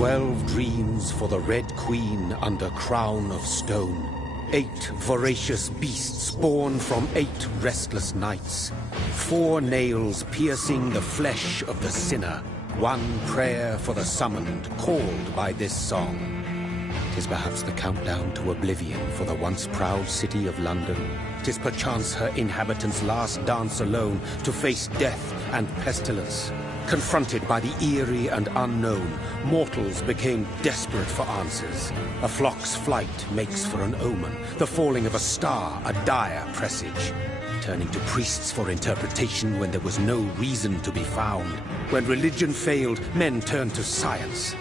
12 dreams for the Red Queen under crown of stone. 8 voracious beasts born from 8 restless nights. 4 nails piercing the flesh of the sinner. 1 prayer for the summoned, called by this song. 'Tis perhaps the countdown to oblivion for the once proud city of London. 'Tis perchance her inhabitants' last dance alone to face death and pestilence. Confronted by the eerie and unknown, mortals became desperate for answers. A flock's flight makes for an omen, the falling of a star a dire presage. Turning to priests for interpretation when there was no reason to be found. When religion failed, men turned to science.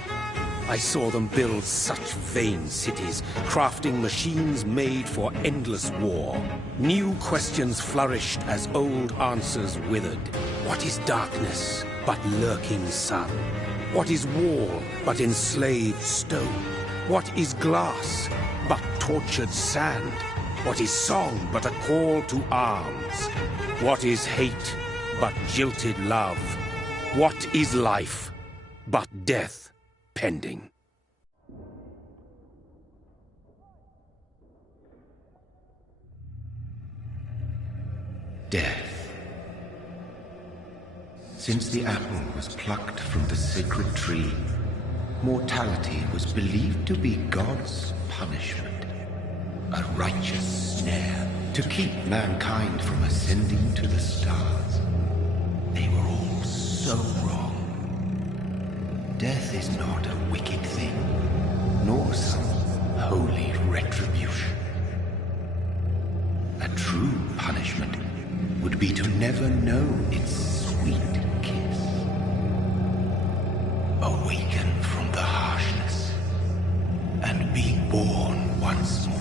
I saw them build such vain cities, crafting machines made for endless war. New questions flourished as old answers withered. What is darkness but lurking sun? What is wall but enslaved stone? What is glass but tortured sand? What is song but a call to arms? What is hate but jilted love? What is life but death pending? Death. Since the apple was plucked from the sacred tree, mortality was believed to be God's punishment. A righteous snare to keep mankind from ascending to the stars. They were all so wrong. Death is not a wicked thing, nor some holy retribution. A true punishment would be to never know its sweet kiss. Awaken from the harshness and be born once more.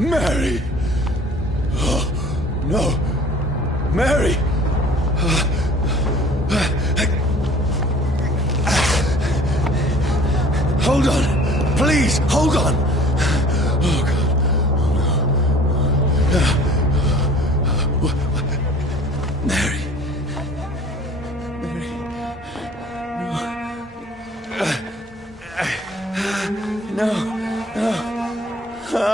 Mary! Oh, no! Mary! Hold on! Please, hold on! Oh, God. Oh, no. Mary. Mary. No. No.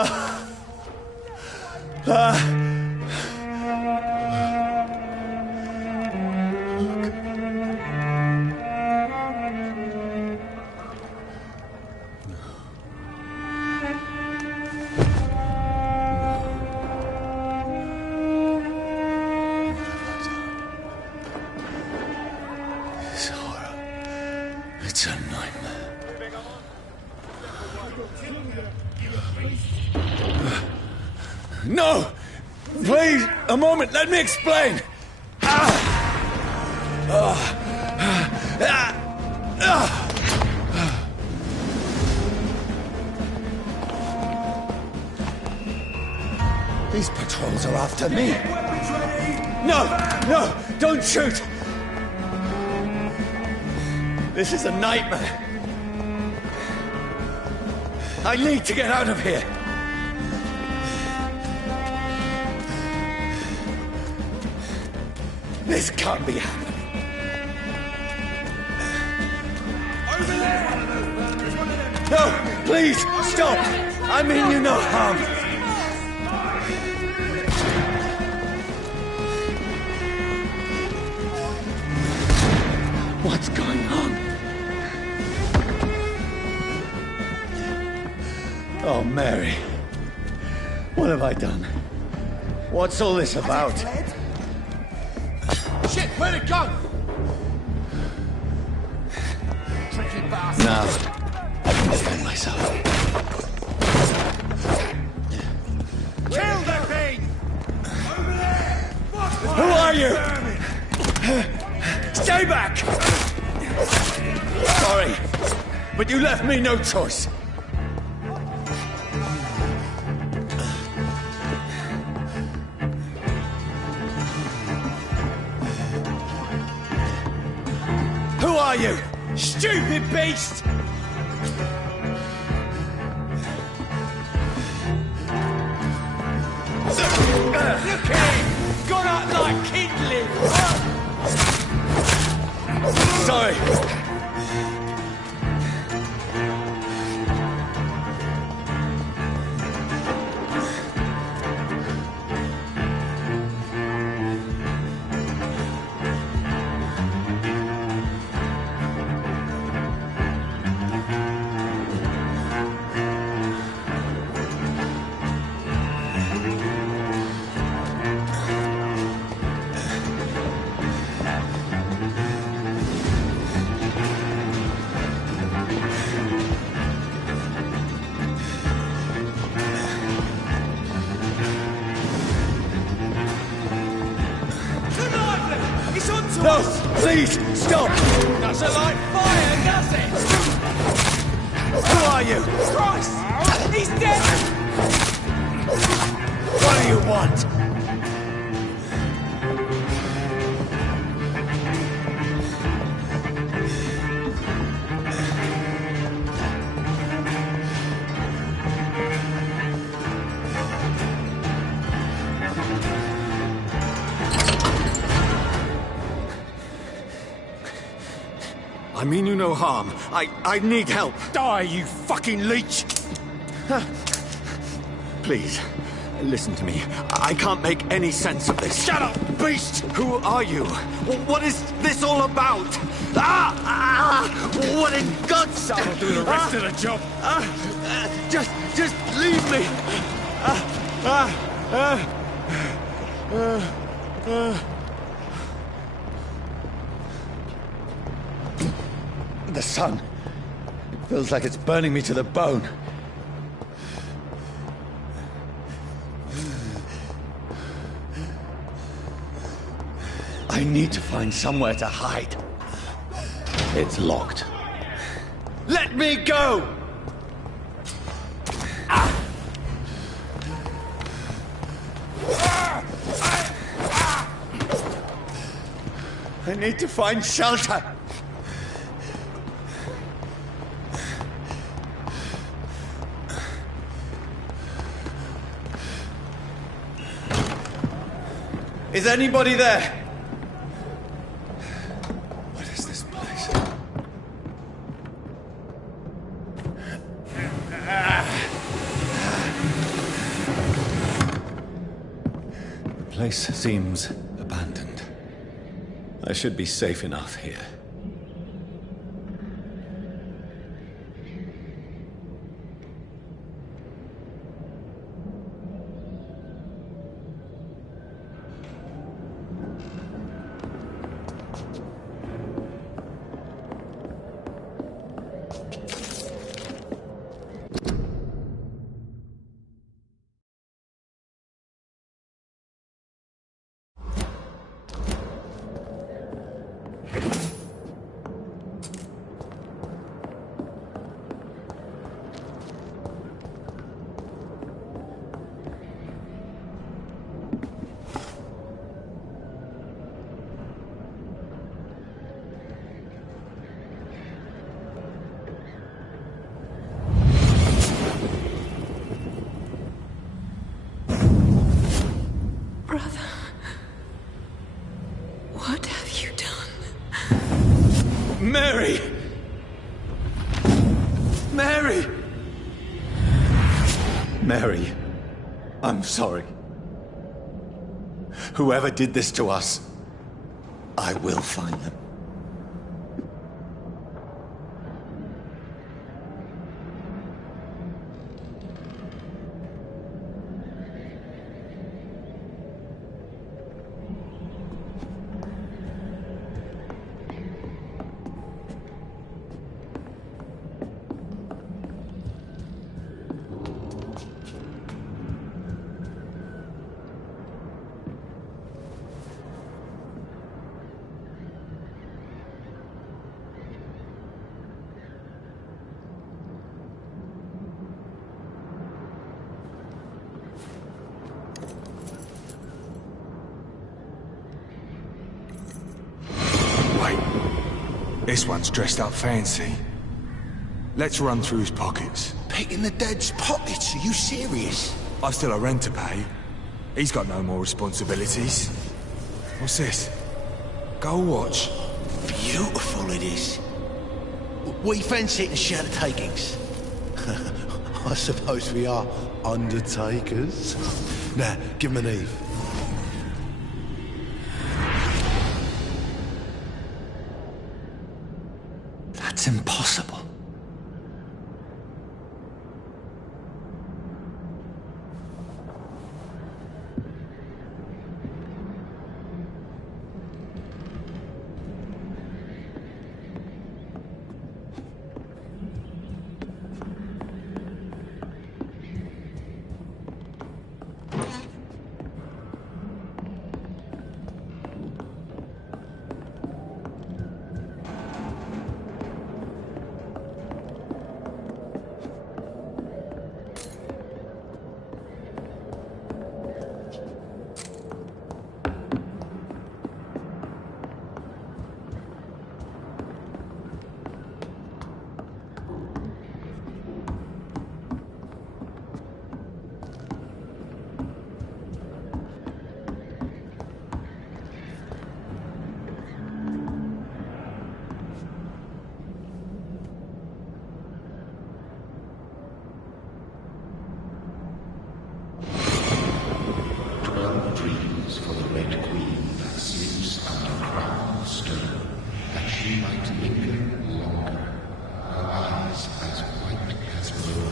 This horror. It's a nightmare. No! Please, a moment, let me explain! These patrols are after me. No! No! Don't shoot! This is a nightmare. I need to get out of here. This can't be happening. Over there! No! Please! Stop! I mean you no harm. What's going on? Oh, Mary. What have I done? What's all this about? Shit, where'd it go? Now, I can defend myself. Kill that thing! Over there! Who are you? Stay back! Sorry, but you left me no choice. Who are you? Stupid beast! Look at him! Gone out like kindling! Sorry. No, please, stop! Doesn't like fire, does it? Who are you? Christ! He's dead! What do you want? I mean you no harm. I need help. Die, you fucking leech! Please, listen to me. I can't make any sense of this. Shut up, beast! Who are you? What is this all about? What in God's name? I'll do the rest of the job. Just leave me. The sun. It feels like it's burning me to the bone. I need to find somewhere to hide. It's locked. Let me go! I need to find shelter. Is anybody there? What is this place? The place seems abandoned. I should be safe enough here. Mary! Mary! Mary, I'm sorry. Whoever did this to us, I will find them. This one's dressed up fancy. Let's run through his pockets. Picking the dead's pockets? Are you serious? I've still a rent to pay. He's got no more responsibilities. What's this? Gold watch. Beautiful it is. We fancy it and share the takings. I suppose we are undertakers. Now, give him an Eve. That's impossible.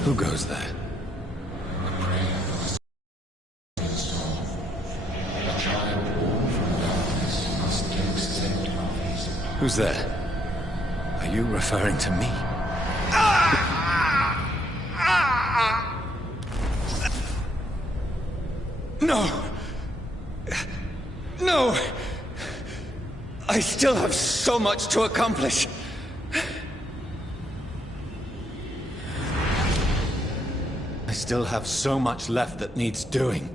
Who goes there? Who's there? Are you referring to me? No! No! I still have so much to accomplish. I still have so much left that needs doing.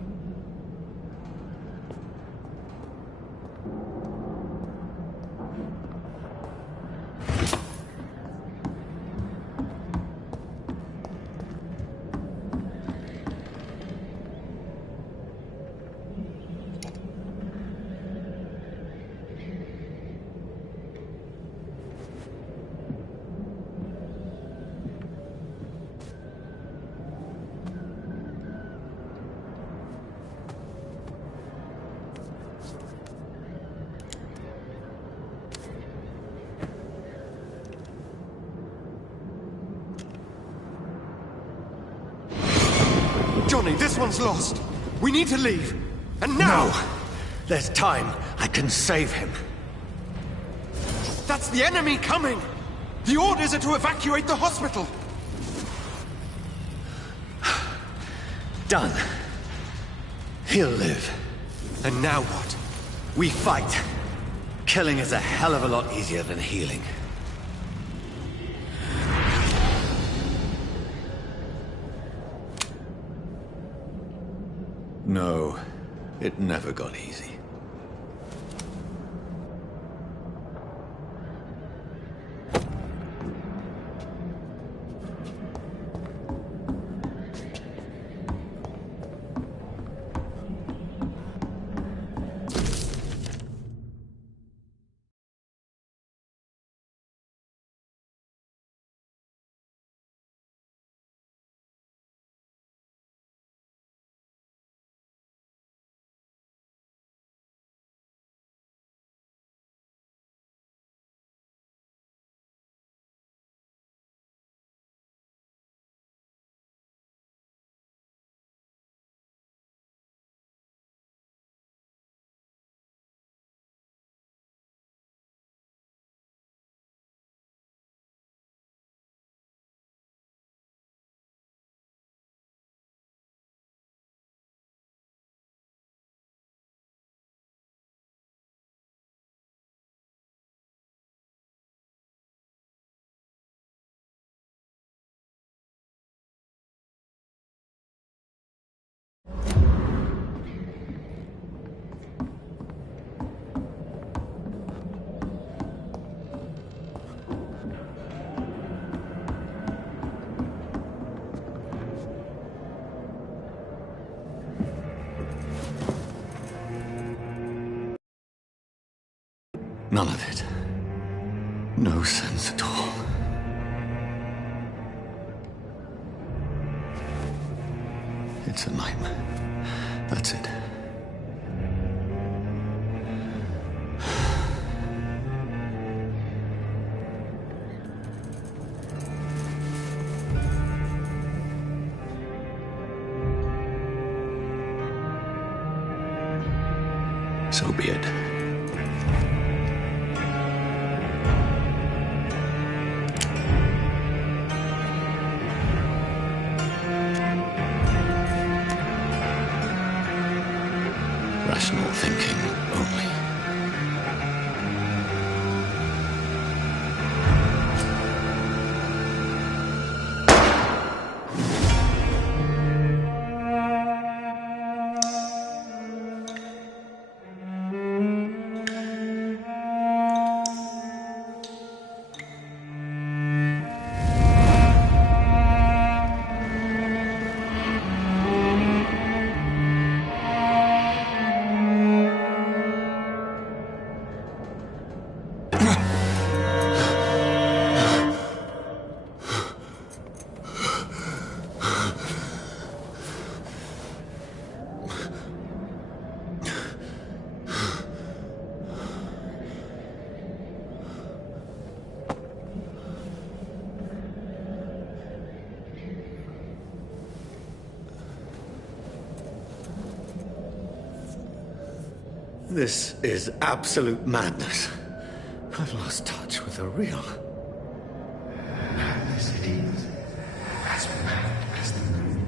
Johnny, this one's lost. We need to leave. And now! No! There's time. I can save him. That's the enemy coming! The orders are to evacuate the hospital! Done. He'll live. And now what? We fight. Killing is a hell of a lot easier than healing. No, it never got easy. None of it. No sense at all. It's a nightmare. That's it. So be it. Rational thinking only. This is absolute madness. I've lost touch with the real. Madness it is, as mad as the moon,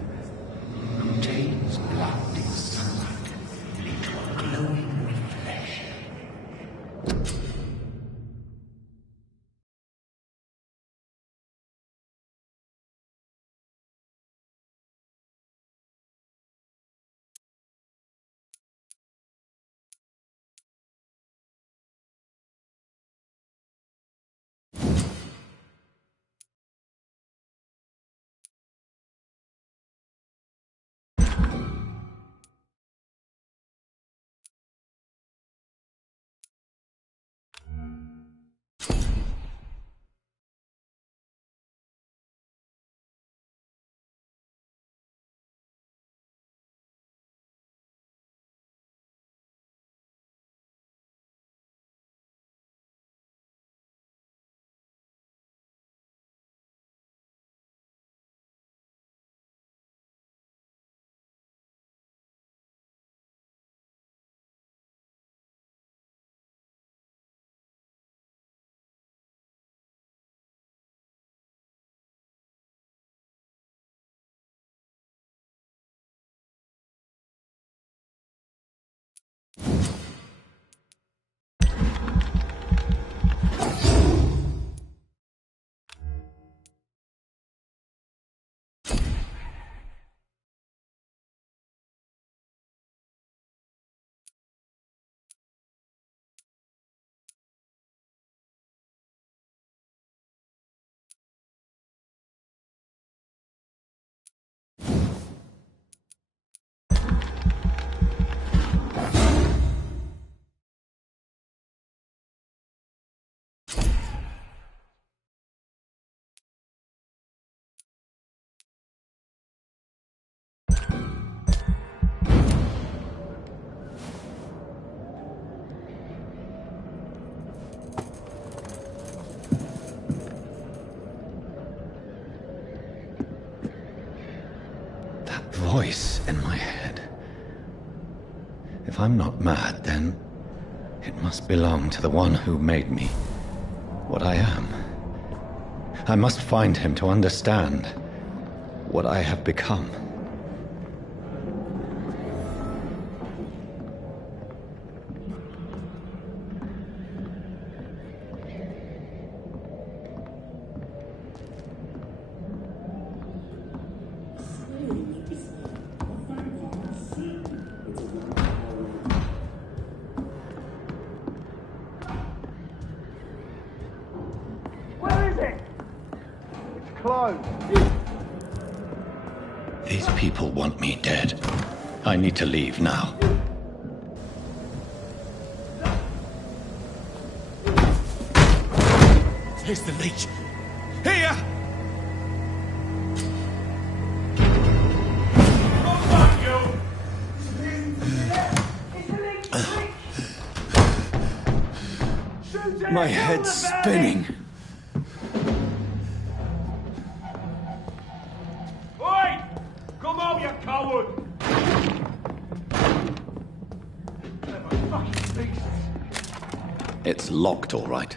contains blinding sunlight into a glowing reflection. voice in my head. If I'm not mad, then it must belong to the one who made me what I am. I must find him to understand what I have become. These people want me dead. I need to leave now. Here's the leech. Here! My head's spinning. It's locked, all right.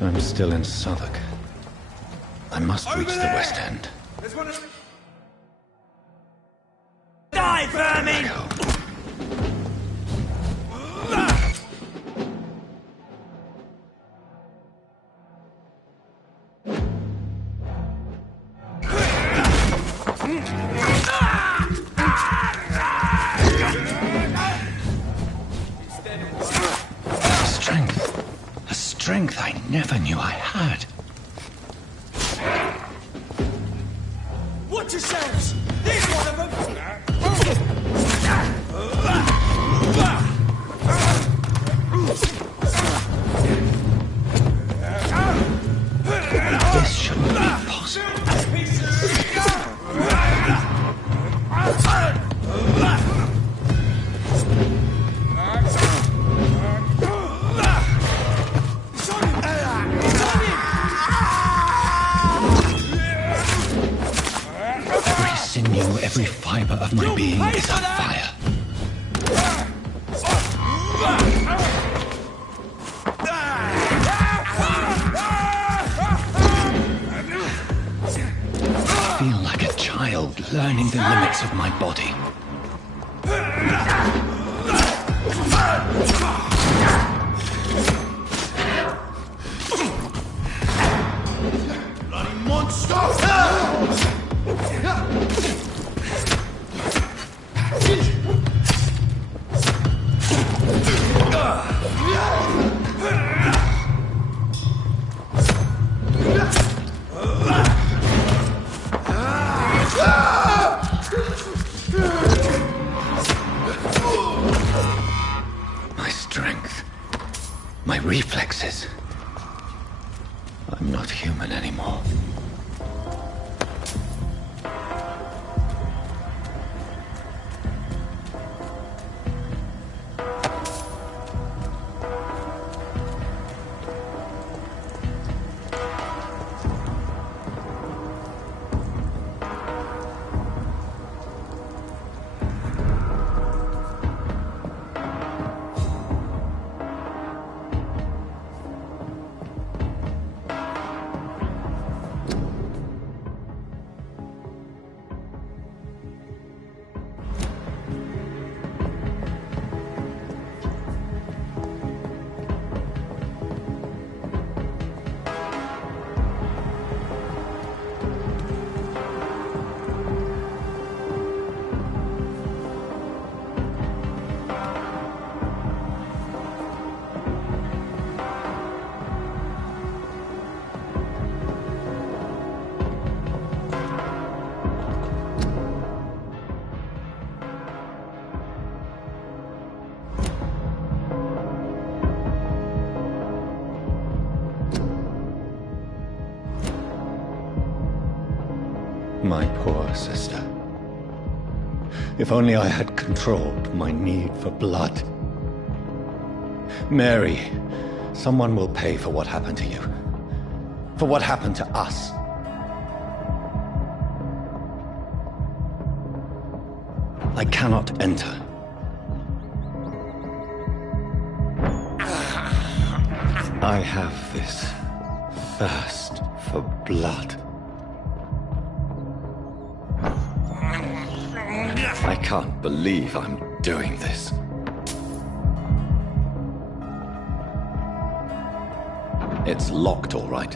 I'm still in Southwark. I must reach the West End. There's one of... Die, vermin! Strength I never knew I had. Watch yourselves! There's one of them! This shouldn't be possible. Every fiber of my being is on fire. I feel like a child learning the limits of my body. Bloody monster! My strength, my reflexes. I'm not human anymore. my poor sister. If only I had controlled my need for blood. Mary, someone will pay for what happened to you. For what happened to us. I cannot enter. I have this thirst for blood. I can't believe I'm doing this. It's locked, all right.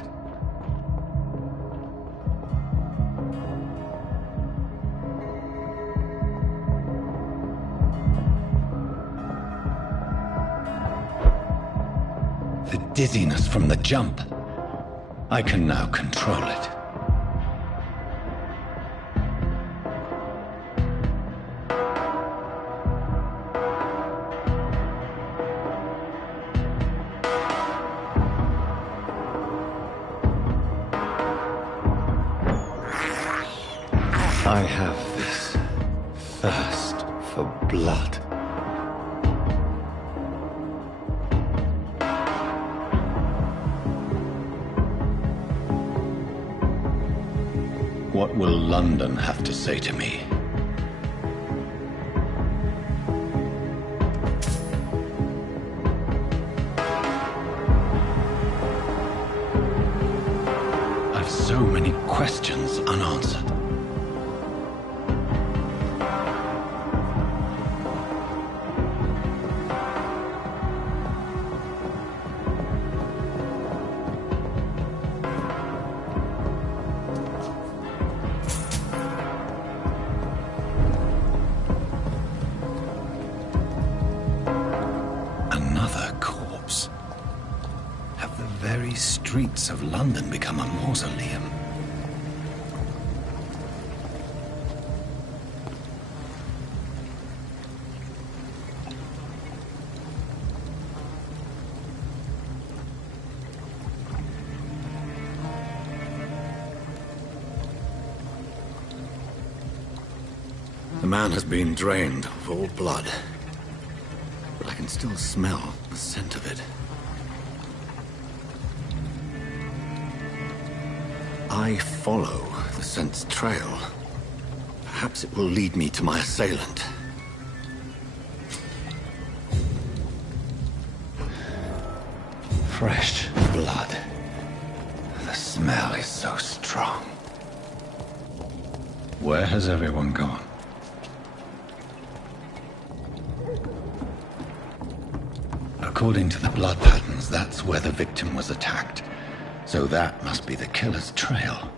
The dizziness from the jump. I can now control it. I have this thirst for blood. What will London have to say to me? I've so many questions unanswered. Streets of London become a mausoleum. The man has been drained of all blood, but I can still smell the scent of it. I follow the scent's trail. Perhaps it will lead me to my assailant. Fresh blood. The smell is so strong. Where has everyone gone? According to the blood patterns, that's where the victim was attacked. So that must be the killer's trail.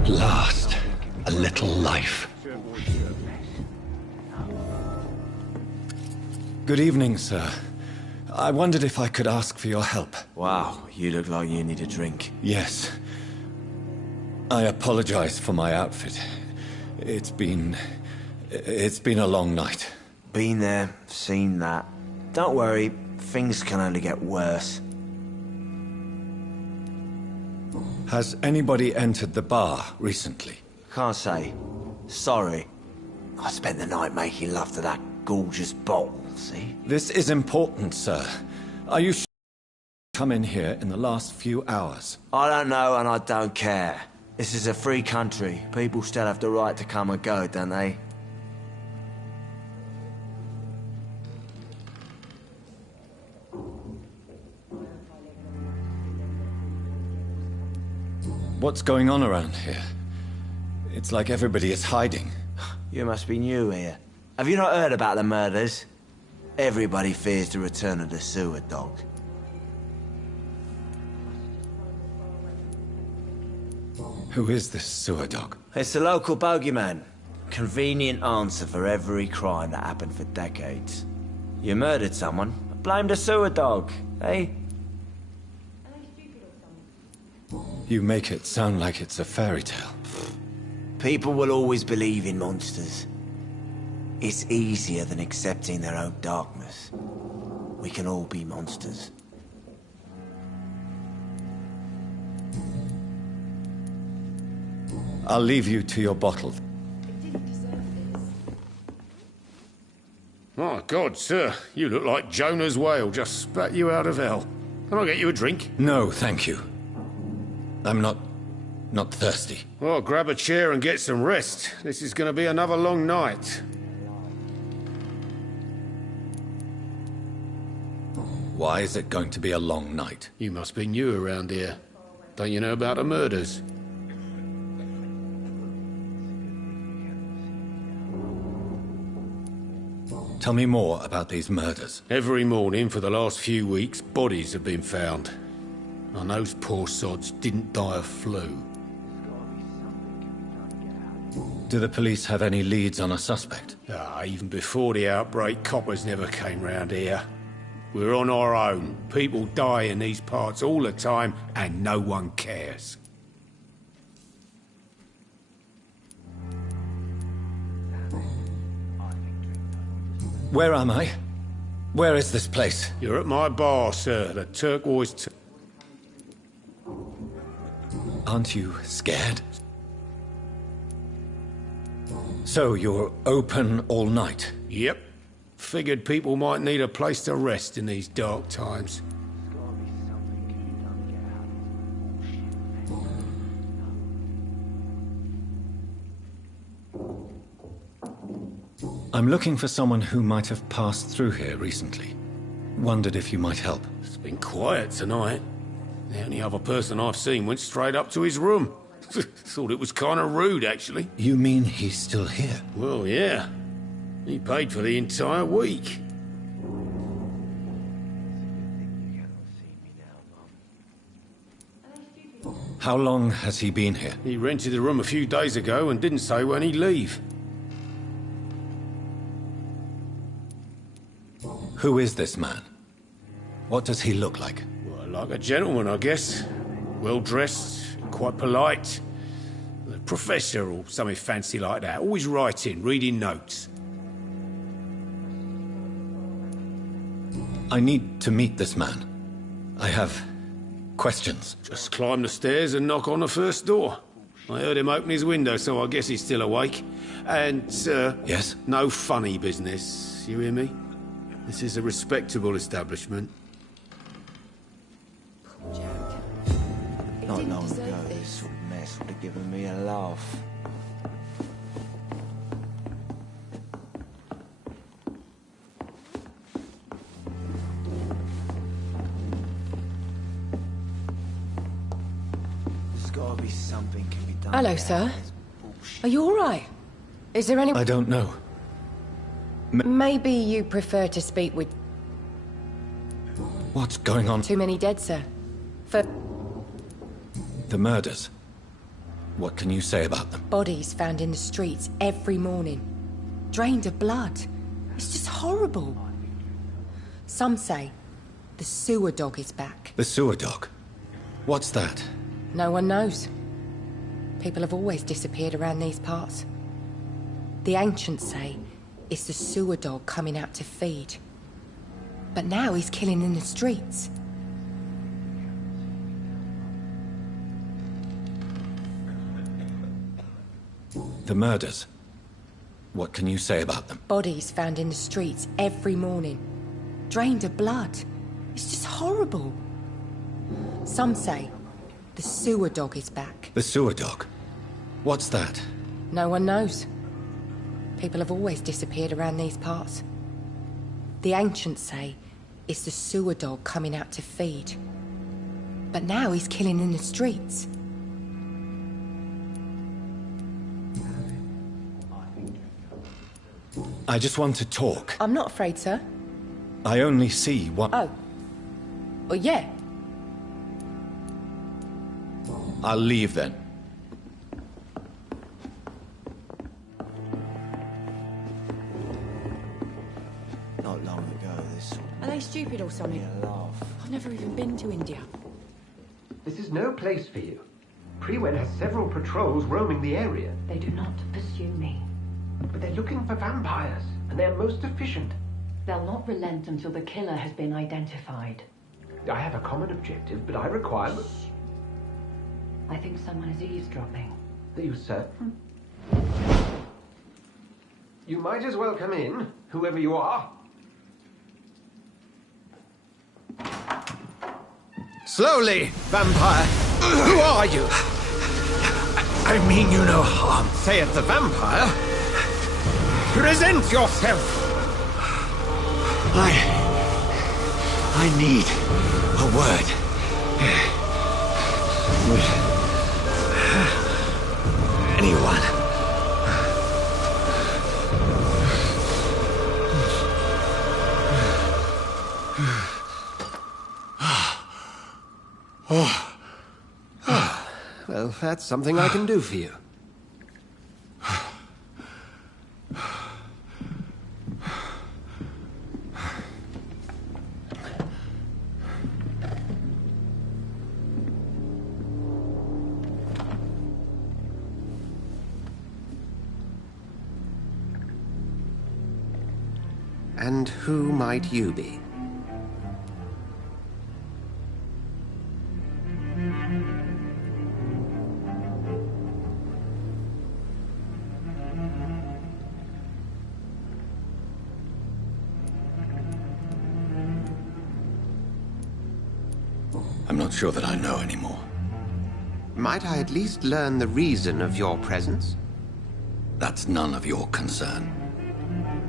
At last, a little life. Good evening, sir. I wondered if I could ask for your help. Wow, you look like you need a drink. Yes. I apologize for my outfit. It's been a long night. Been there, seen that. Don't worry, things can only get worse. Has anybody entered the bar recently? Can't say. Sorry. I spent the night making love to that gorgeous bottle, see? This is important, sir. Are you sure you come in here in the last few hours? I don't know and I don't care. This is a free country. People still have the right to come and go, don't they? What's going on around here? It's like everybody is hiding. You must be new here. Have you not heard about the murders? Everybody fears the return of the sewer dog. Who is this sewer dog? It's the local bogeyman. Convenient answer for every crime that happened for decades. You murdered someone, blame the sewer dog, eh? You make it sound like it's a fairy tale. People will always believe in monsters. It's easier than accepting their own darkness. We can all be monsters. I'll leave you to your bottle. My God, sir, you look like Jonah's whale just spat you out of hell. Can I get you a drink? No, thank you. I'm not thirsty. Well, grab a chair and get some rest. This is going to be another long night. Why is it going to be a long night? You must be new around here. Don't you know about the murders? Tell me more about these murders. Every morning for the last few weeks, bodies have been found. And those poor sods didn't die of flu. Do the police have any leads on a suspect? Even before the outbreak, coppers never came round here. We're on our own. People die in these parts all the time, and no one cares. Where am I? Where is this place? You're at my bar, sir, the Turquoise... Aren't you scared? So you're open all night? Yep. Figured people might need a place to rest in these dark times. I'm looking for someone who might have passed through here recently. Wondered if you might help. It's been quiet tonight. The only other person I've seen went straight up to his room. Thought it was kind of rude, actually. You mean he's still here? Well, yeah. He paid for the entire week. How long has he been here? He rented the room a few days ago and didn't say when he'd leave. Who is this man? What does he look like? Well, like a gentleman, I guess. Well-dressed, quite polite. A professor or something fancy like that. Always writing, reading notes. I need to meet this man. I have questions. Just climb the stairs and knock on the first door. I heard him open his window, so I guess he's still awake. And, sir... Yes? No funny business, you hear me? This is a respectable establishment. Not long ago, this sort of mess would have given me a laugh. There's gotta be something can be done. Hello, sir. Are you all right? Is there any... I don't know. Maybe you prefer to speak with... What's going on? Too many dead, sir. For... The murders. What can you say about them? Bodies found in the streets every morning. Drained of blood. It's just horrible. Some say the sewer dog is back. The sewer dog? What's that? No one knows. People have always disappeared around these parts. The ancients say it's the sewer dog coming out to feed. But now he's killing in the streets. The murders. What can you say about them? Bodies found in the streets every morning. Drained of blood. It's just horrible. Some say the sewer dog is back. The sewer dog? What's that? No one knows. People have always disappeared around these parts. The ancients say it's the sewer dog coming out to feed. But now he's killing in the streets. I just want to talk. I'm not afraid, sir. I only see one... Oh. Well, yeah. I'll leave then. Not long ago, this Are they stupid or something? laugh. I've never even been to India. This is no place for you. Prewed has several patrols roaming the area. They do not pursue me. But they're looking for vampires, and they're most efficient. They'll not relent until the killer has been identified. I have a common objective, but I require... I think someone is eavesdropping. Are you certain? You might as well come in, whoever you are. Slowly, vampire. Who are you? I mean you no harm. Saith the vampire. Present yourself. I need a word. Anyone. Well, that's something I can do for you. And who might you be? I'm not sure that I know anymore. Might I at least learn the reason of your presence? That's none of your concern.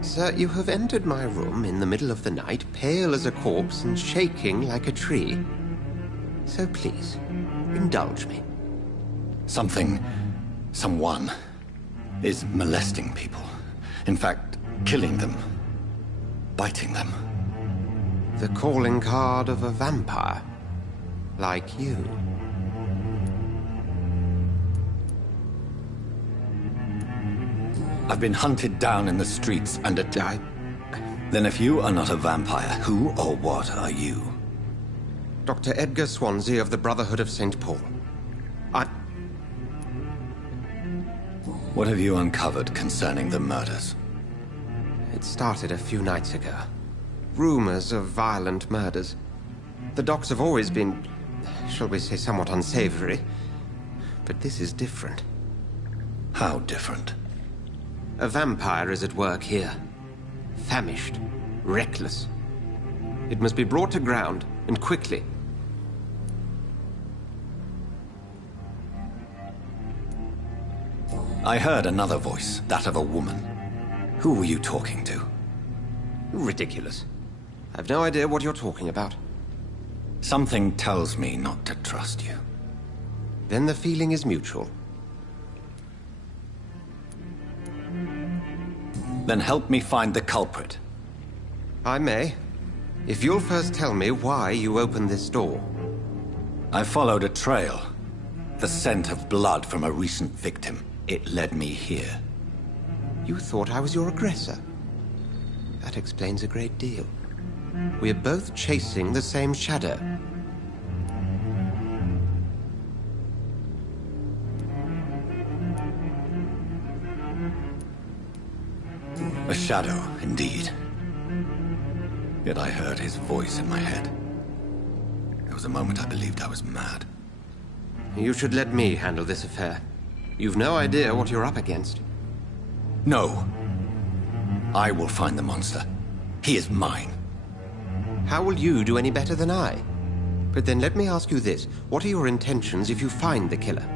Sir, you have entered my room in the middle of the night, pale as a corpse and shaking like a tree. So please, indulge me. Someone is molesting people. In fact, killing them. Biting them. The calling card of a vampire. Like you. I've been hunted down in the streets and attacked. Then if you are not a vampire, who or what are you? Dr. Edgar Swansea of the Brotherhood of St. Paul. What have you uncovered concerning the murders? It started a few nights ago. Rumors of violent murders. The docs have always been, shall we say, somewhat unsavory. But this is different. How different? A vampire is at work here. Famished. Reckless. It must be brought to ground, and quickly. I heard another voice, that of a woman. Who were you talking to? Ridiculous. I've no idea what you're talking about. Something tells me not to trust you. Then the feeling is mutual. Then help me find the culprit. I may. If you'll first tell me why you opened this door. I followed a trail. The scent of blood from a recent victim. It led me here. You thought I was your aggressor? That explains a great deal. We're both chasing the same shadow. A shadow, indeed. Yet I heard his voice in my head. There was a moment I believed I was mad. You should let me handle this affair. You've no idea what you're up against. No. I will find the monster. He is mine. How will you do any better than I? But then let me ask you this. What are your intentions if you find the killer?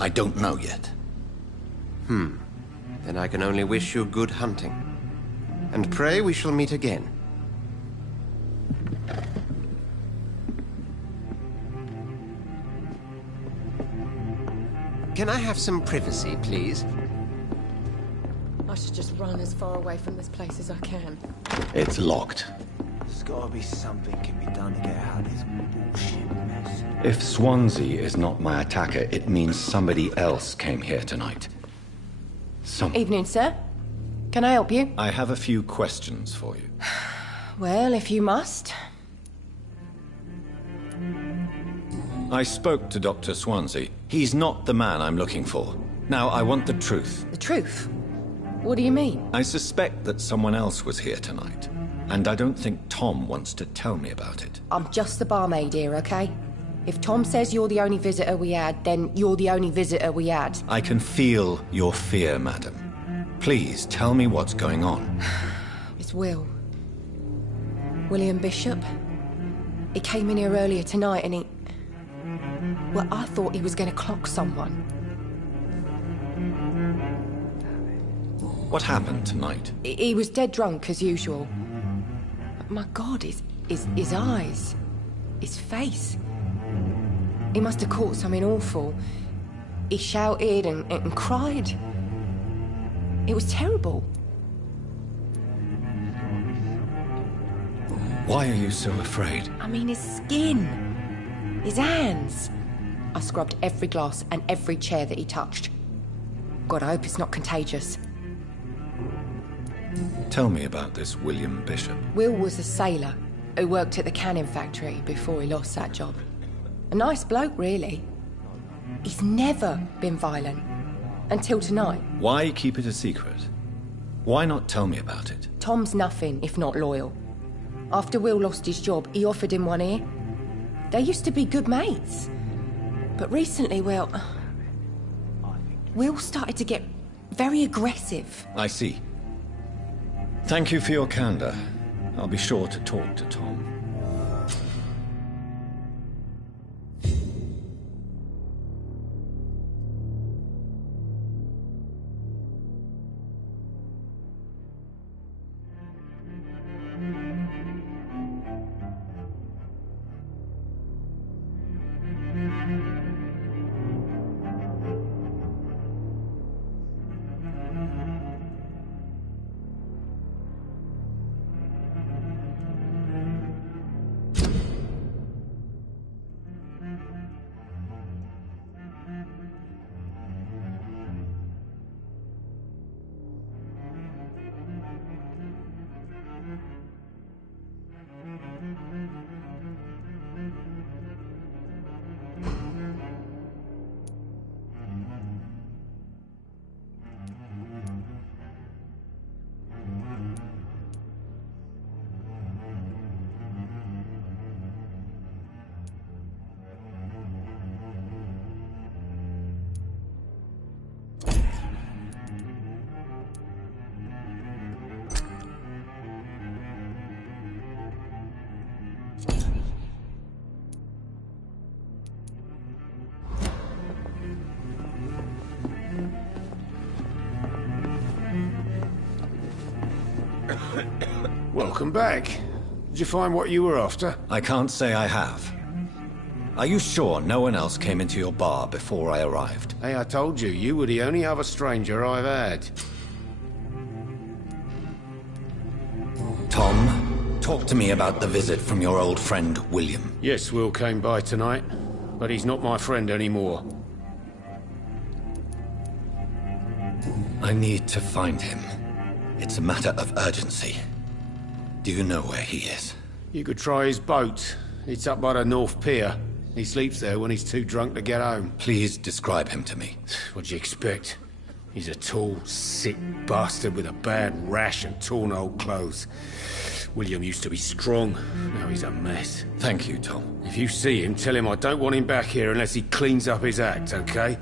I don't know yet. Then I can only wish you good hunting. And pray we shall meet again. Can I have some privacy, please? I should just run as far away from this place as I can. It's locked. There's gotta be something can be done to get out of this bullshit mess. If Swansea is not my attacker, it means somebody else came here tonight. Evening, sir. Can I help you? I have a few questions for you. Well, if you must. I spoke to Dr. Swansea. He's not the man I'm looking for. Now, I want the truth. The truth? What do you mean? I suspect that someone else was here tonight. And I don't think Tom wants to tell me about it. I'm just the barmaid here, okay? If Tom says you're the only visitor we had, then you're the only visitor we had. I can feel your fear, madam. Please, tell me what's going on. It's Will. William Bishop. He came in here earlier tonight and he... Well, I thought he was going to clock someone. What happened tonight? He was dead drunk, as usual. My God, his eyes. His face. He must have caught something awful. He shouted and cried. It was terrible. Why are you so afraid? I mean, his skin. His hands. I scrubbed every glass and every chair that he touched. God, I hope it's not contagious. Tell me about this William Bishop. Will was a sailor who worked at the canning factory before he lost that job. A nice bloke, really. He's never been violent. Until tonight. Why keep it a secret? Why not tell me about it? Tom's nothing if not loyal. After Will lost his job, he offered him one ear. They used to be good mates. But recently, Will started to get very aggressive. I see. Thank you for your candor. I'll be sure to talk to Tom. Welcome back. Did you find what you were after? I can't say I have. Are you sure no one else came into your bar before I arrived? Hey, I told you, you were the only other stranger I've had. Tom, talk to me about the visit from your old friend, William. Yes, Will came by tonight, but he's not my friend anymore. I need to find him. It's a matter of urgency. Do you know where he is? You could try his boat. It's up by the North Pier. He sleeps there when he's too drunk to get home. Please describe him to me. What'd you expect? He's a tall, sick bastard with a bad rash and torn old clothes. William used to be strong. Now he's a mess. Thank you, Tom. If you see him, tell him I don't want him back here unless he cleans up his act, okay?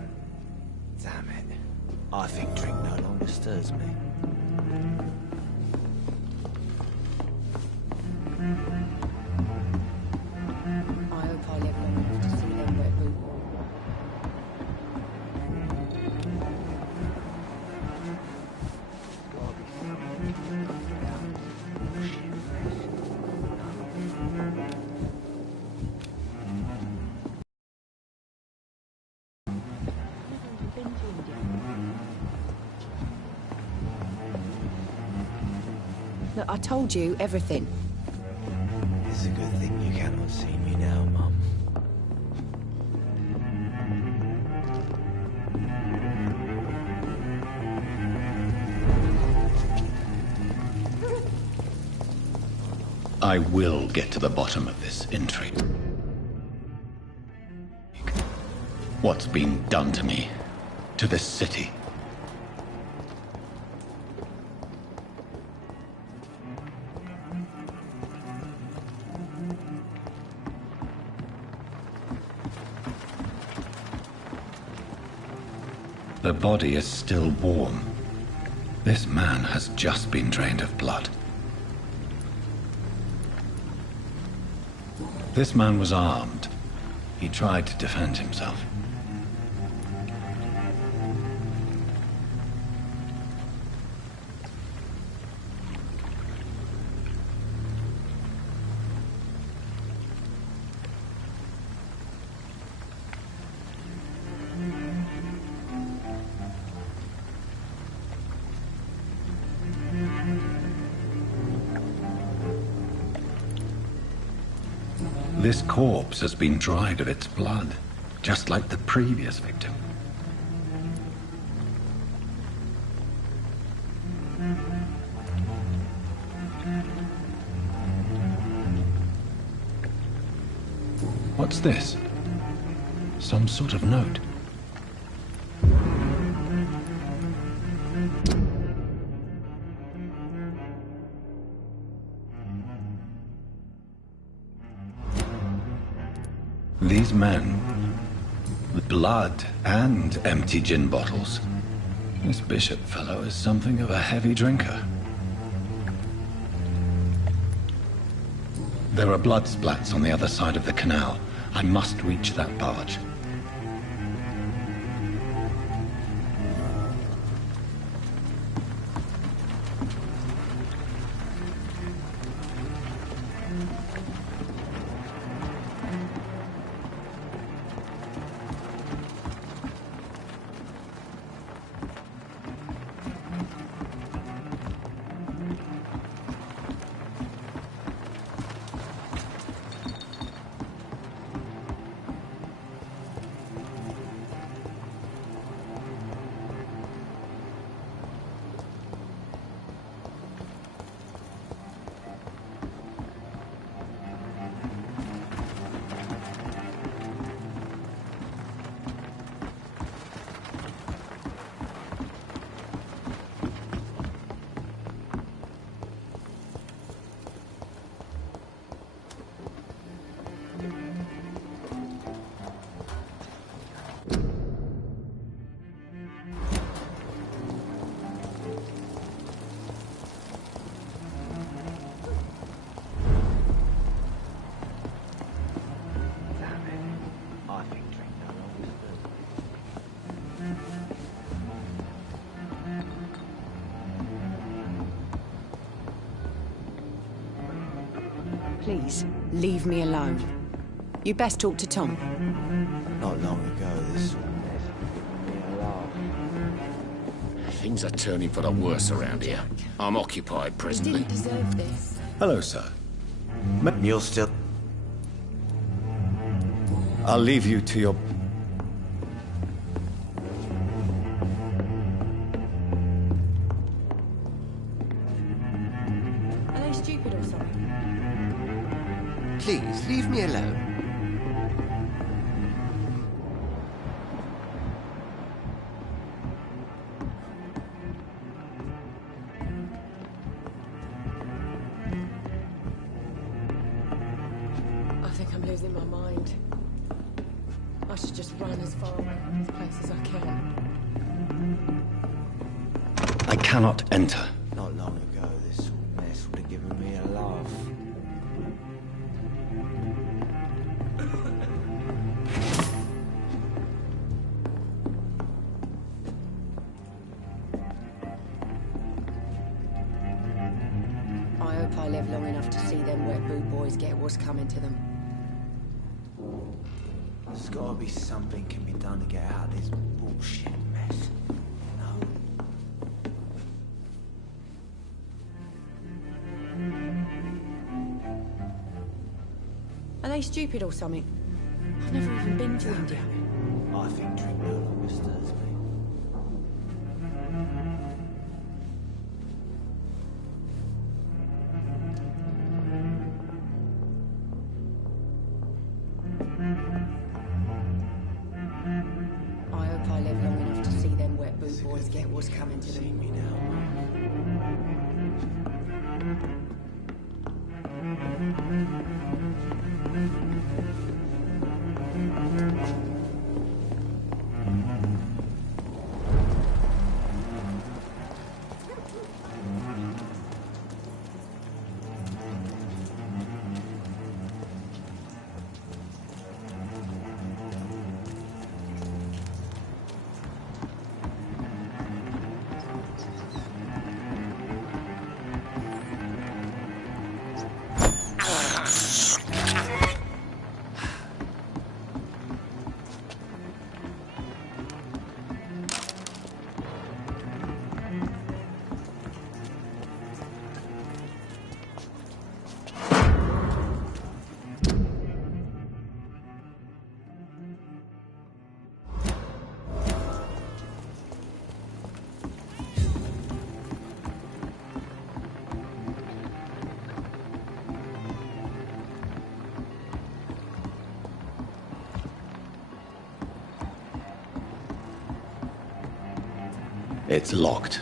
Damn it. I think drink no longer stirs me. I hope I live long enough to see them wet boot. Look, I told you everything. It's a good thing you cannot see me now, Mum. I will get to the bottom of this intrigue. What's been done to me? To this city? The body is still warm. This man has just been drained of blood. This man was armed. He tried to defend himself. This corpse has been dried of its blood, just like the previous victim. What's this? Some sort of note. These men, with blood and empty gin bottles. This bishop fellow is something of a heavy drinker. There are blood splats on the other side of the canal. I must reach that barge. Please, leave me alone. You best talk to Tom. Not long ago, this sort of mess would give me a laugh. Things are turning for the worse around here. I'm occupied presently. Didn't deserve this. Hello, sir. You're still... I'll leave you to your... Are they stupid or something? Please, leave me alone. I think I'm losing my mind. I should just run as far away from this place as I can. I cannot enter. Not long ago, this sort of mess would have given me a laugh. I hope I live long enough to see them wet boot boys get what's coming to them. There's gotta be something can be done to get out of this bullshit mess. No. Are they stupid or something? I've never even been to India. I think drink no longer stirs me. I hope I live long enough to see them wet boot boys get what's coming to See them. me now. It's locked.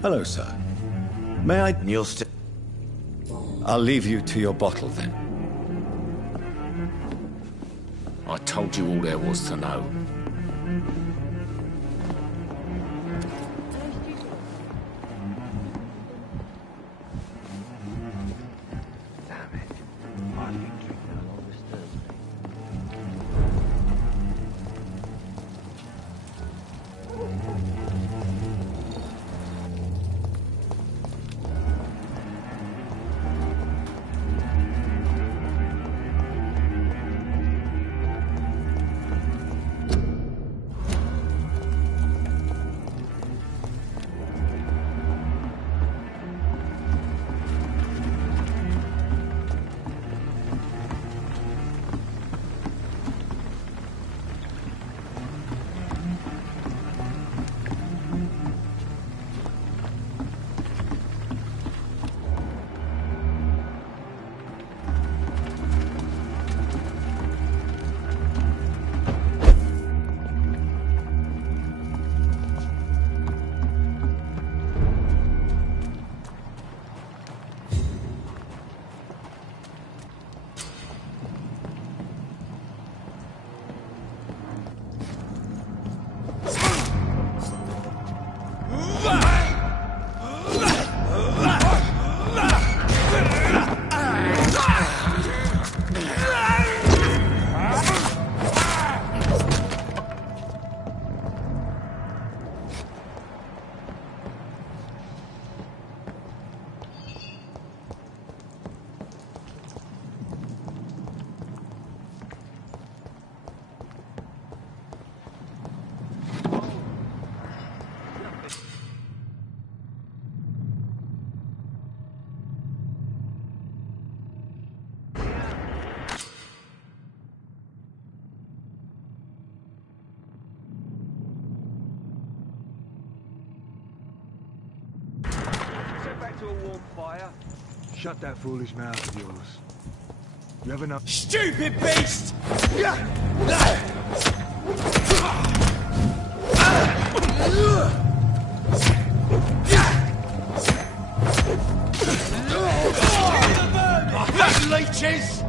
Hello, sir. May I... You'll still... I'll leave you to your bottle, then. I told you all there was to know. Damn it. I think drink no longer stirs me. fire. Shut that foolish mouth of yours. You have enough. Stupid beast! Leeches!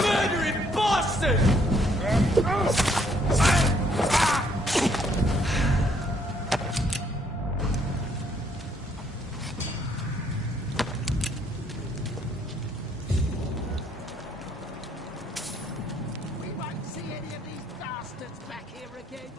Murdering bastard! We won't see any of these bastards back here again.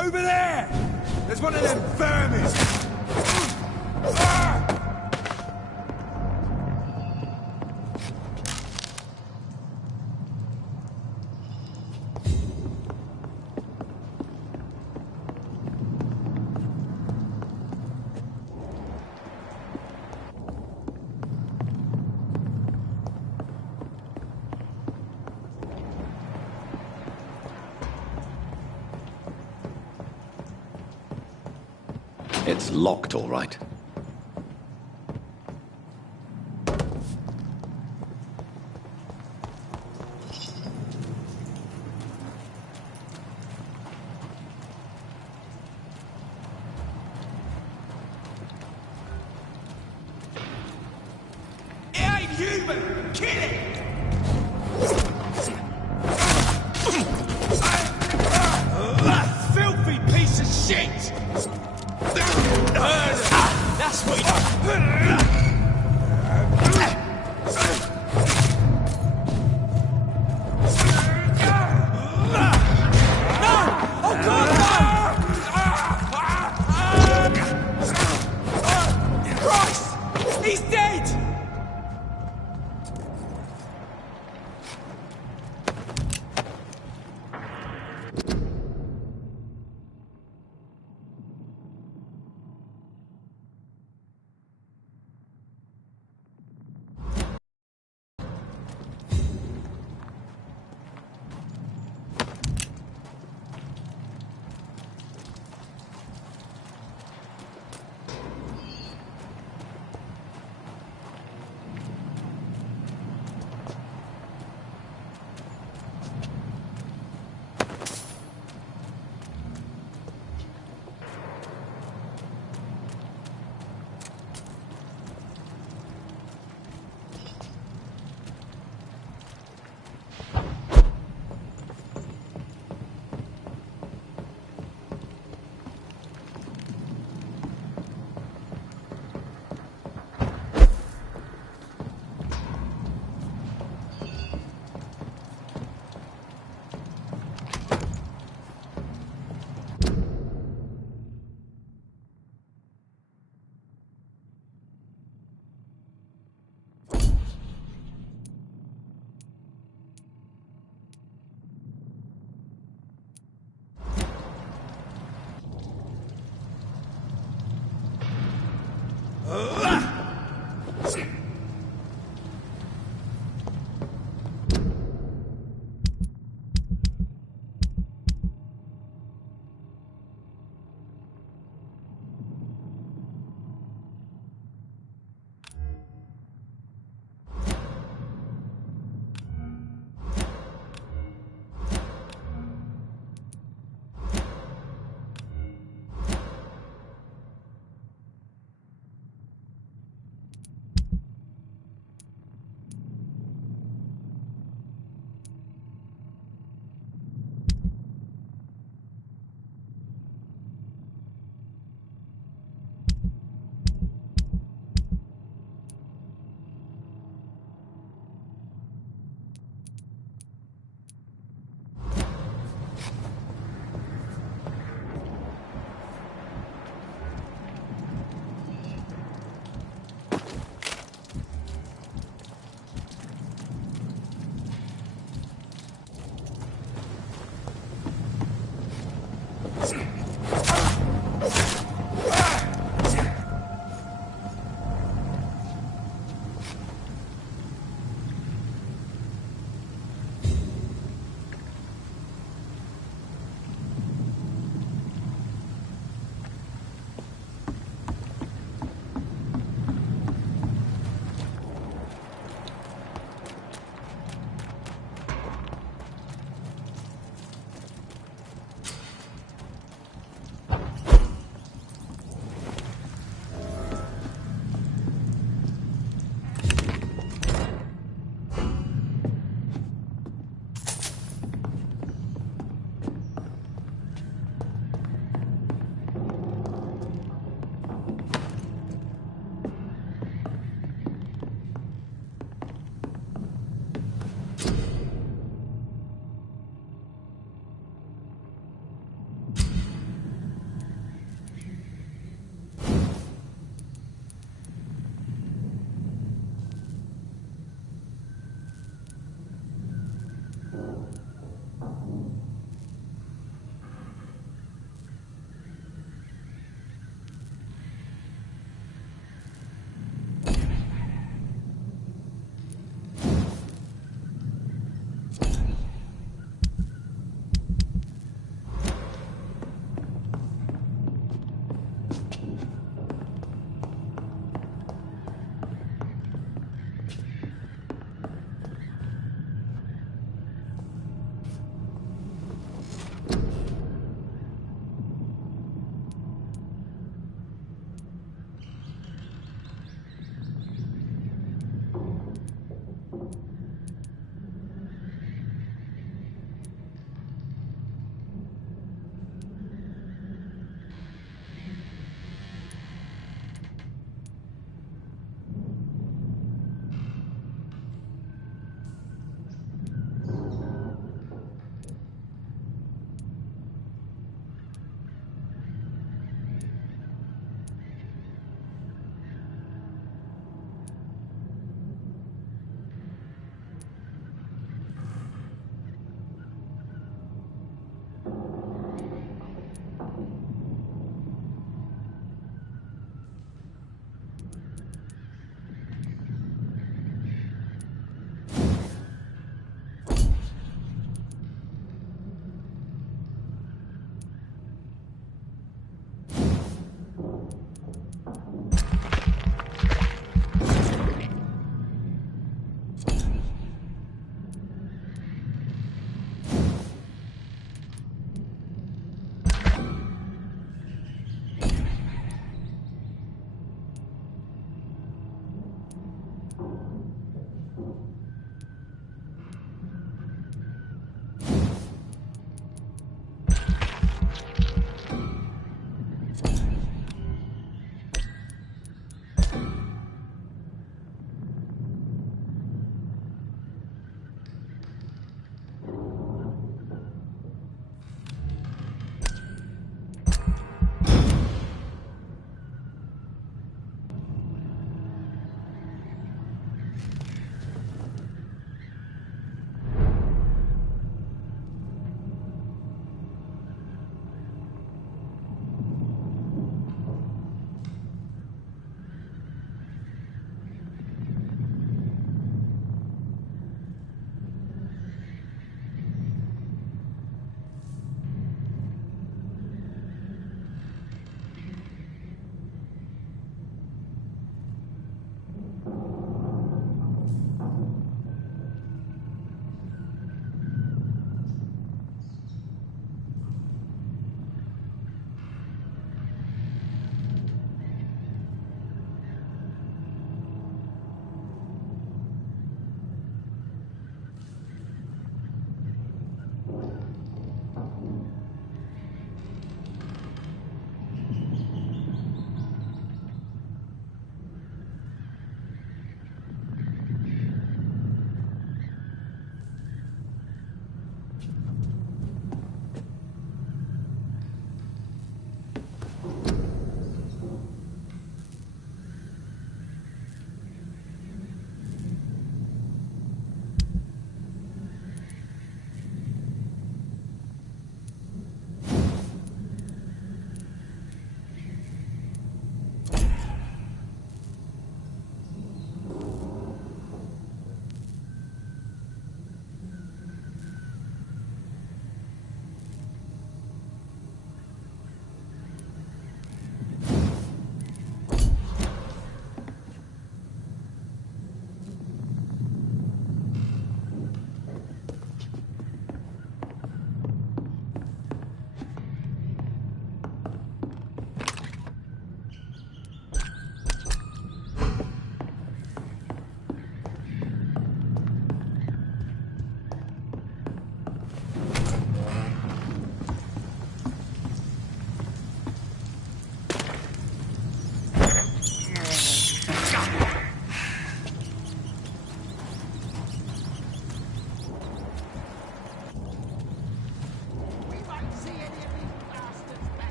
Over there! There's one of them vermin! It's locked, all right. It ain't human! Kill it! Filthy piece of shit!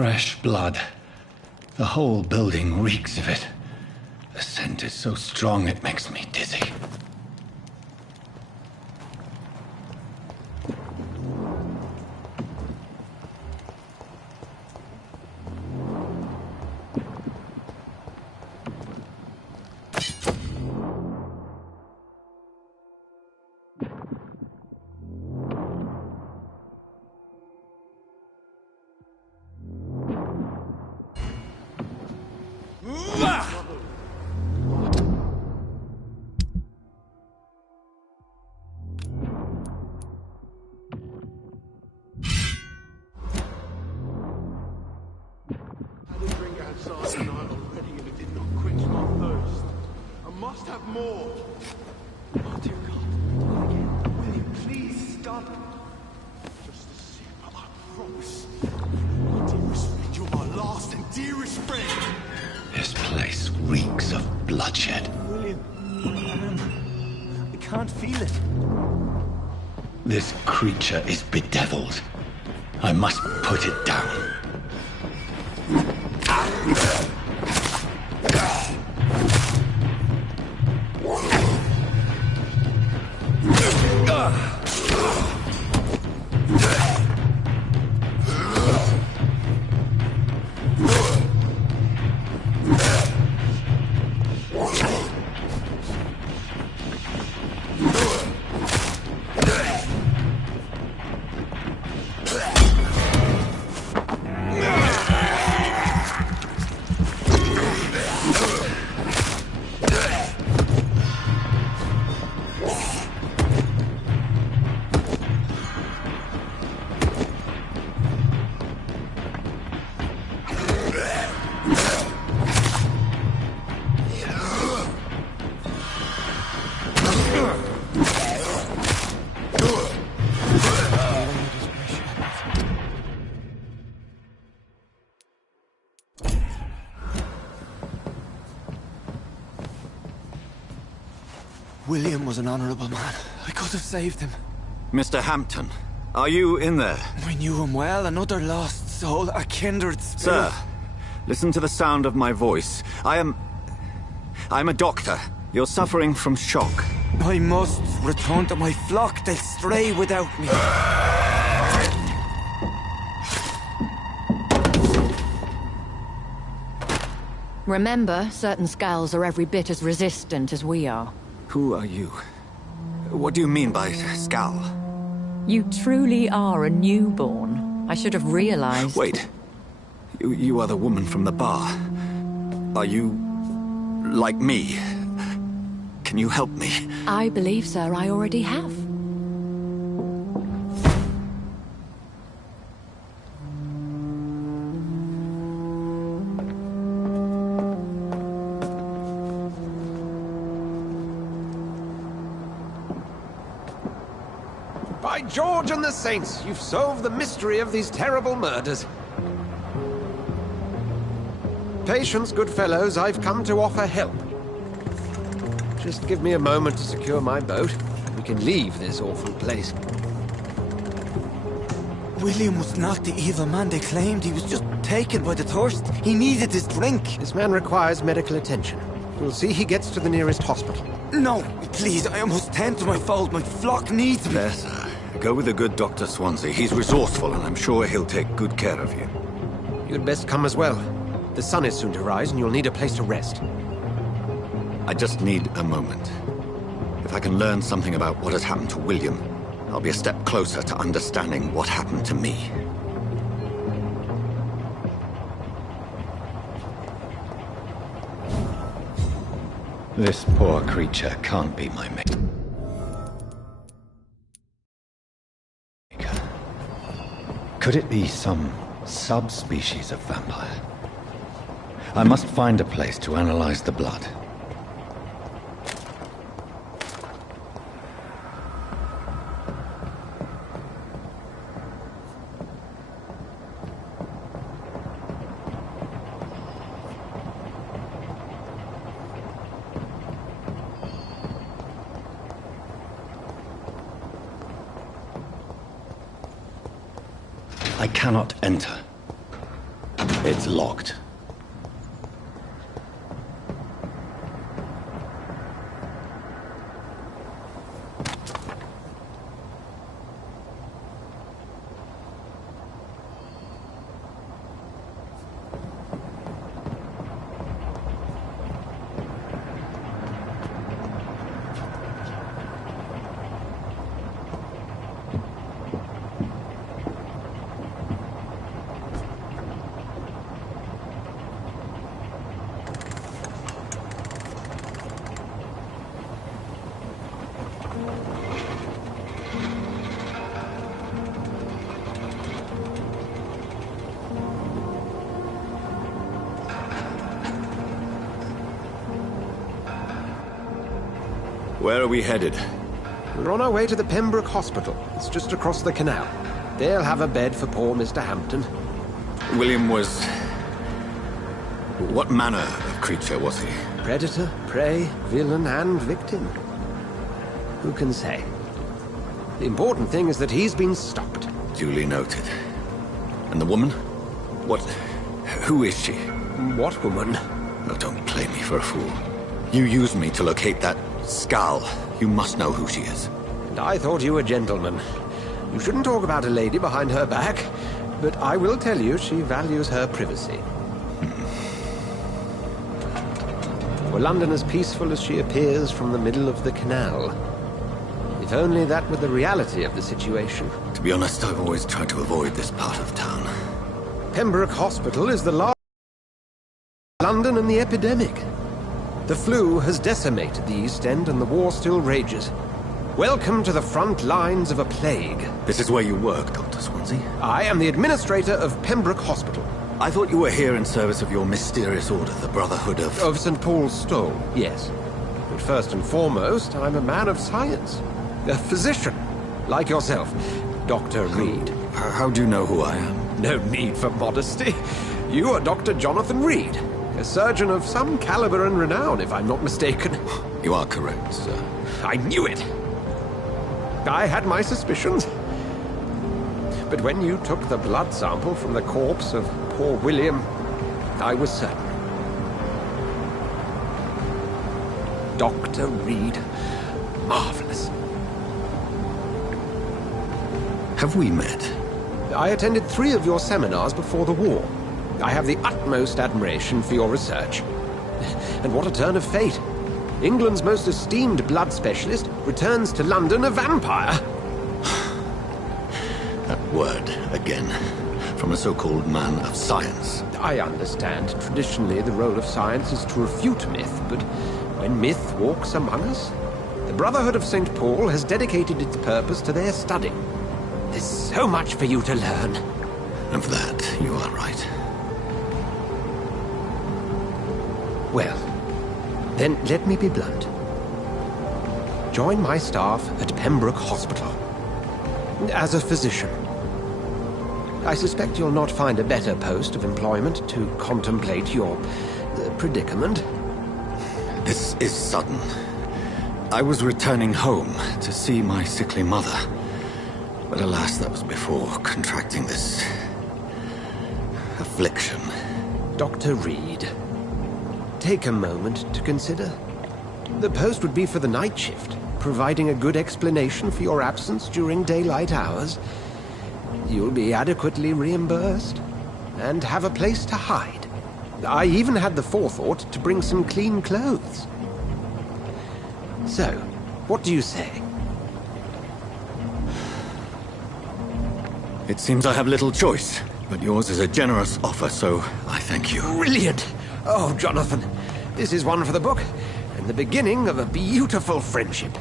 Fresh blood. The whole building reeks of it. The scent is so strong it makes me dizzy. This place reeks of bloodshed. William, I can't feel it. This creature is bedeviled. I must put it down. William was an honourable man. I could have saved him. Mr. Hampton, are you in there? I knew him well, another lost soul, a kindred spirit. Sir, listen to the sound of my voice. I'm a doctor. You're suffering from shock. I must return to my flock. They'll stray without me. Remember, certain skulls are every bit as resistant as we are. Who are you? What do you mean by skull? You truly are a newborn. I should have realized. Wait. You are the woman from the bar. Are you like me? Can you help me? I believe, sir, I already have. By George and the Saints, you've solved the mystery of these terrible murders. Patience, good fellows, I've come to offer help. Just give me a moment to secure my boat. We can leave this awful place. William was not the evil man they claimed. He was just taken by the thirst. He needed his drink. This man requires medical attention. We'll see he gets to the nearest hospital. No, please, I must tend to my fold. My flock needs me. There, sir. Go with the good Dr. Swansea. He's resourceful, and I'm sure he'll take good care of you. You'd best come as well. The sun is soon to rise, and you'll need a place to rest. I just need a moment. If I can learn something about what has happened to William, I'll be a step closer to understanding what happened to me. This poor creature can't be my mate. Could it be some subspecies of vampire? I must find a place to analyze the blood. I cannot enter. It's locked. Where are we headed? We're on our way to the Pembroke Hospital. It's just across the canal. They'll have a bed for poor Mr. Hampton. William was... What manner of creature was he? Predator, prey, villain, and victim. Who can say? The important thing is that he's been stopped. Duly noted. And the woman? What... Who is she? What woman? Oh, don't play me for a fool. You used me to locate that skull. You must know who she is. And I thought you a gentleman. You shouldn't talk about a lady behind her back, but I will tell you she values her privacy. Were London as peaceful as she appears from the middle of the canal? If only that were the reality of the situation. To be honest, I've always tried to avoid this part of town. Pembroke Hospital is the largest in London and the epidemic. The flu has decimated the East End and the war still rages. Welcome to the front lines of a plague. This is where you work, Dr. Swansea? I am the administrator of Pembroke Hospital. I thought you were here in service of your mysterious order, the Brotherhood of... Of St. Paul's Stole, yes. But first and foremost, I'm a man of science. A physician, like yourself, Dr. Reed. How do you know who I am? No need for modesty. You are Dr. Jonathan Reed, a surgeon of some caliber and renown, if I'm not mistaken. You are correct, sir. I knew it! I had my suspicions. But when you took the blood sample from the corpse of poor William, I was certain. Dr. Reed. Marvelous. Have we met? I attended 3 of your seminars before the war. I have the utmost admiration for your research. And what a turn of fate. England's most esteemed blood specialist returns to London a vampire. That word, again, from a so-called man of science. I understand. Traditionally, the role of science is to refute myth, but when myth walks among us, the Brotherhood of St. Paul has dedicated its purpose to their study. There's so much for you to learn. Of that, you are right. Well, then let me be blunt. Join my staff at Pembroke Hospital. As a physician. I suspect you'll not find a better post of employment to contemplate your predicament. This is sudden. I was returning home to see my sickly mother. But alas, that was before contracting this... affliction. Dr. Reed, take a moment to consider. The post would be for the night shift, providing a good explanation for your absence during daylight hours. You'll be adequately reimbursed, and have a place to hide. I even had the forethought to bring some clean clothes. So, what do you say? It seems I have little choice, but yours is a generous offer, so I thank you. Brilliant! Oh, Jonathan, this is one for the book, and the beginning of a beautiful friendship.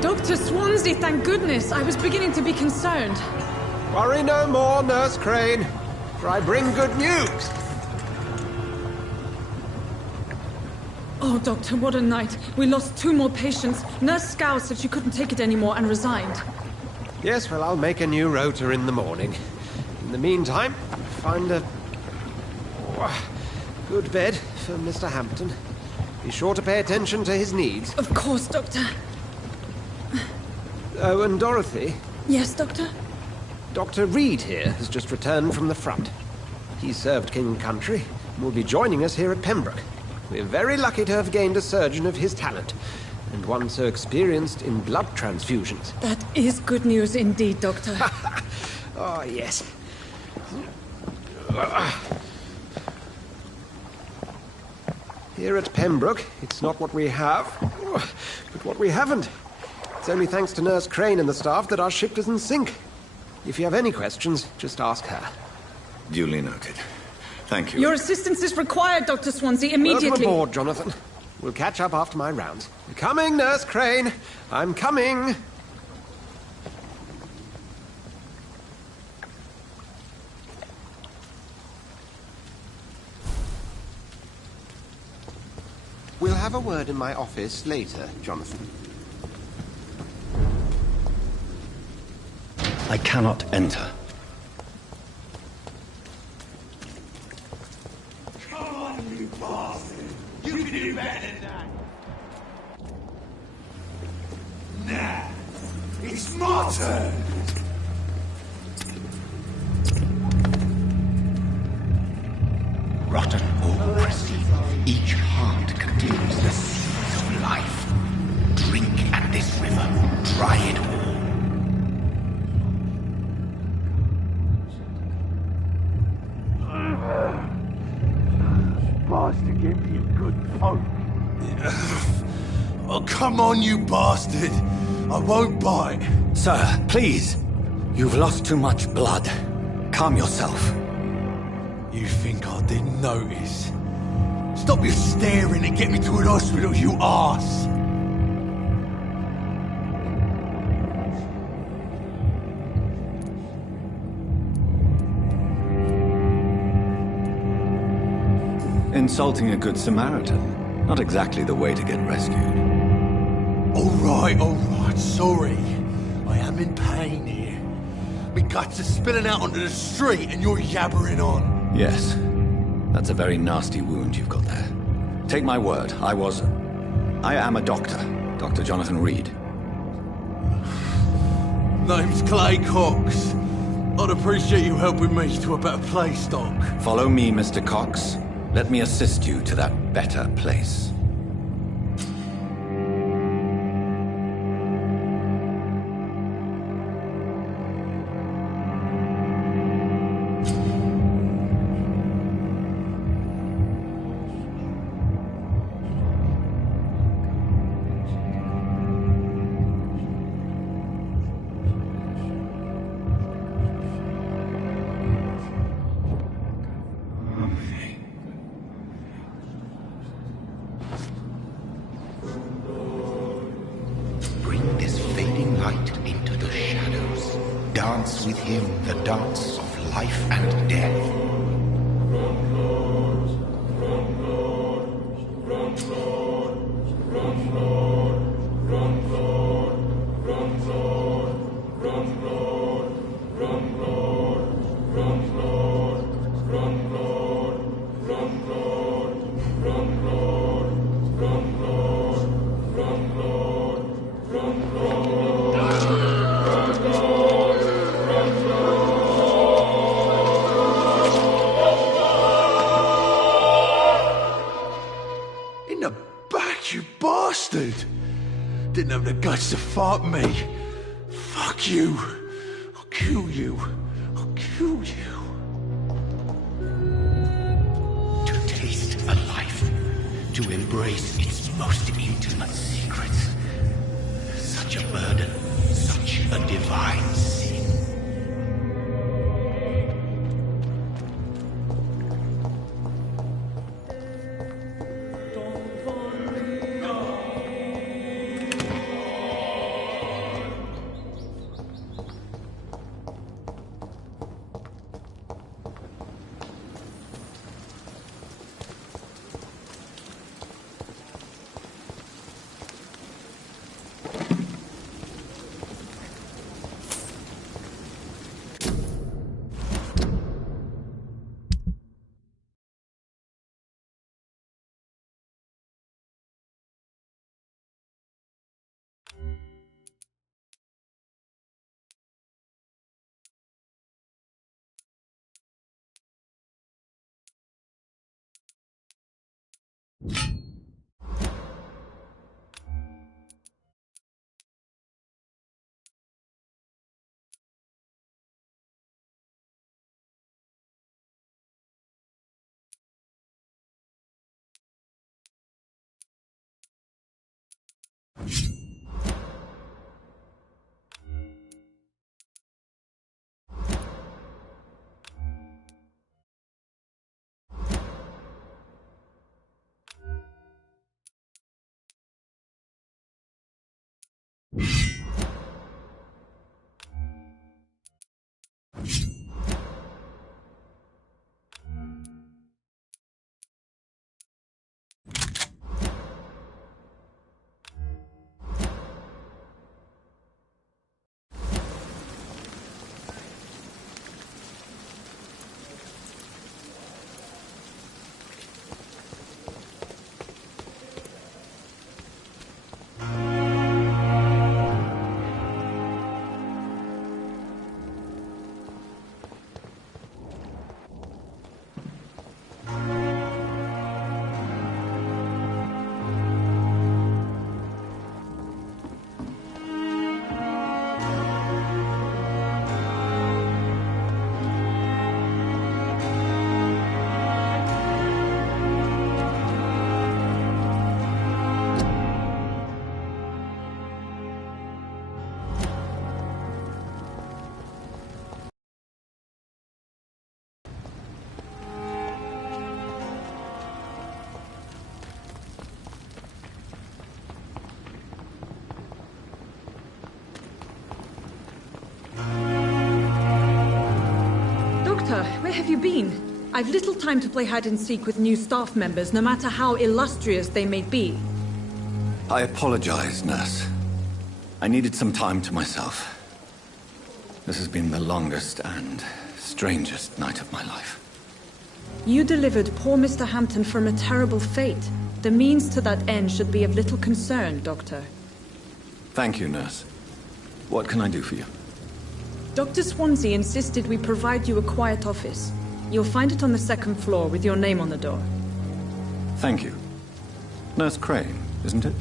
Dr. Swansea, thank goodness. I was beginning to be concerned. Worry no more, Nurse Crane. for I bring good news. Oh, Doctor, what a night. We lost 2 more patients. Nurse Scow said she couldn't take it anymore and resigned. Yes, well, I'll make a new rota in the morning. In the meantime, find a good bed for Mr. Hampton. Be sure to pay attention to his needs. Of course, Doctor. Oh, and Dorothy? Yes, Doctor? Dr. Reed here has just returned from the front. He served King Country and will be joining us here at Pembroke. We're very lucky to have gained a surgeon of his talent, and one so experienced in blood transfusions. That is good news indeed, Doctor. Oh, yes. Here at Pembroke, it's not what we have, but what we haven't. It's only thanks to Nurse Crane and the staff that our ship doesn't sink. If you have any questions, just ask her. Duly noted. Thank you. Your assistance is required, Dr. Swansea, immediately. Welcome aboard, Jonathan. We'll catch up after my rounds. Coming, Nurse Crane. I'm coming. We'll have a word in my office later, Jonathan. I cannot enter. Come on, you bastard! You can do better than that! Nah, it's my turn! Rotten or pristine, each heart contains the seeds of life. Drink at this river, try it all. Bastard, give me a good poke. Oh, come on, you bastard! I won't bite. Sir, please. You've lost too much blood. Calm yourself. You think I didn't notice? Stop your staring and get me to an hospital, you arse! Insulting a good Samaritan. Not exactly the way to get rescued. All right, sorry. I am in pain here. My guts are spilling out onto the street and you're yabbering on. Yes. That's a very nasty wound you've got there. Take my word, I am a doctor. Dr. Jonathan Reed. Name's Clay Cox. I'd appreciate you helping me to a better place, Doc. Follow me, Mr. Cox. Let me assist you to that better place. Dance with him the dance of life and death. Didn't have the guts to fuck me. Fuck you. I'll kill you. I'll kill you. To taste a life, to embrace its most intimate secrets. Such a burden, such a divine sin. Where have you been? I've little time to play hide-and-seek with new staff members, no matter how illustrious they may be. I apologize, nurse. I needed some time to myself. This has been the longest and strangest night of my life. You delivered poor Mr. Hampton from a terrible fate. The means to that end should be of little concern, Doctor. Thank you, nurse. What can I do for you? Dr. Swansea insisted we provide you a quiet office. You'll find it on the second floor with your name on the door. Thank you. Nurse Crane, isn't it?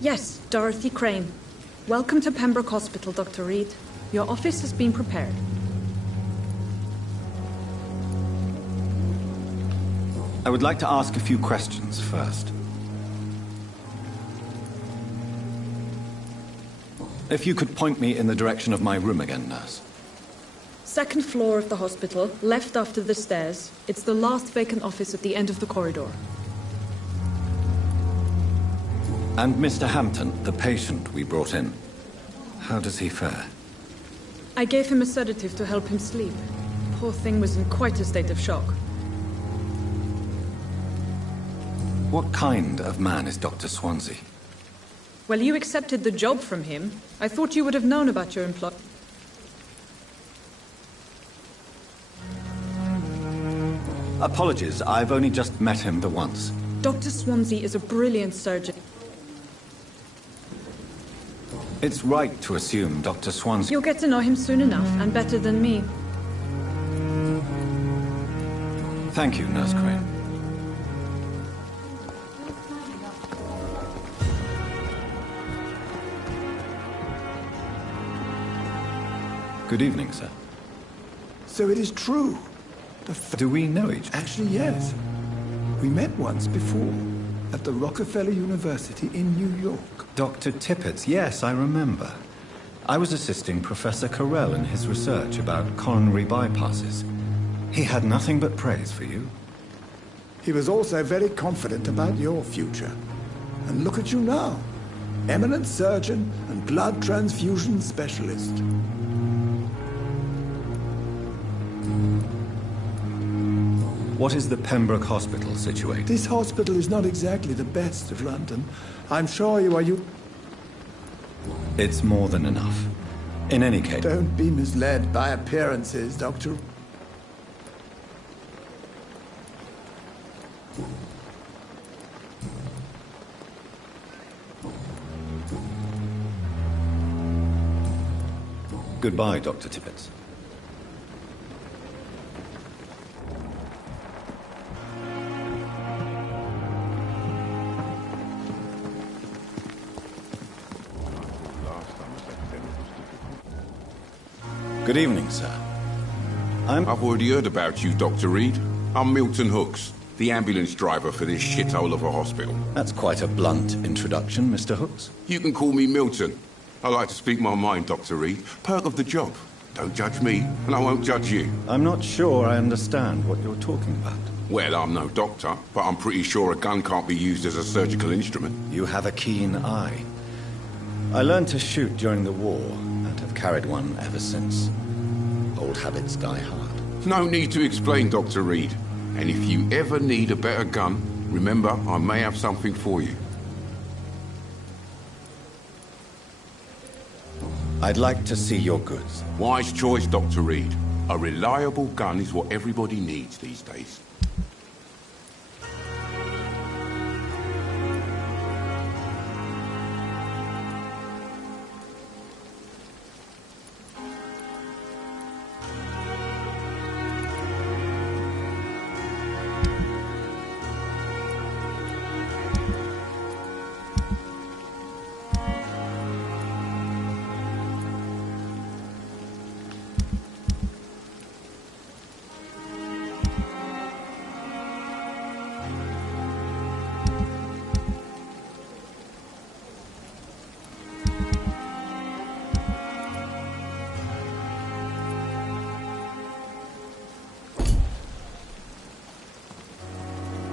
Yes, Dorothy Crane. Welcome to Pembroke Hospital, Dr. Reed. Your office has been prepared. I would like to ask a few questions first. If you could point me in the direction of my room again, nurse. Second floor of the hospital, left after the stairs. It's the last vacant office at the end of the corridor. And Mr. Hampton, the patient we brought in. How does he fare? I gave him a sedative to help him sleep. Poor thing was in quite a state of shock. What kind of man is Dr. Swansea? Well, you accepted the job from him. I thought you would have known about your employ... Apologies, I've only just met him the once. Dr. Swansea is a brilliant surgeon. It's right to assume Dr. Swansea... You'll get to know him soon enough, and better than me. Thank you, Nurse Crane. Good evening, sir. So it is true. Do we know each other? Actually, yes. We met once before, at the Rockefeller University in New York. Dr. Tippett, yes, I remember. I was assisting Professor Carell in his research about coronary bypasses. He had nothing but praise for you. He was also very confident about your future. And look at you now. Eminent surgeon and blood transfusion specialist. What is the Pembroke Hospital situated? This hospital is not exactly the best of London. I'm sure you are It's more than enough. In any case... Don't be misled by appearances, Doctor. Goodbye, Dr. Tippett. Good evening, sir. I've already heard about you, Dr. Reed. I'm Milton Hooks, the ambulance driver for this shithole of a hospital. That's quite a blunt introduction, Mr. Hooks. You can call me Milton. I like to speak my mind, Dr. Reed. Perk of the job. Don't judge me, and I won't judge you. I'm not sure I understand what you're talking about. Well, I'm no doctor, but I'm pretty sure a gun can't be used as a surgical instrument. You have a keen eye. I learned to shoot during the war, and have carried one ever since. Old habits die hard. No need to explain, Dr. Reed. And if you ever need a better gun, remember, I may have something for you. I'd like to see your goods. Wise choice, Dr. Reed. A reliable gun is what everybody needs these days.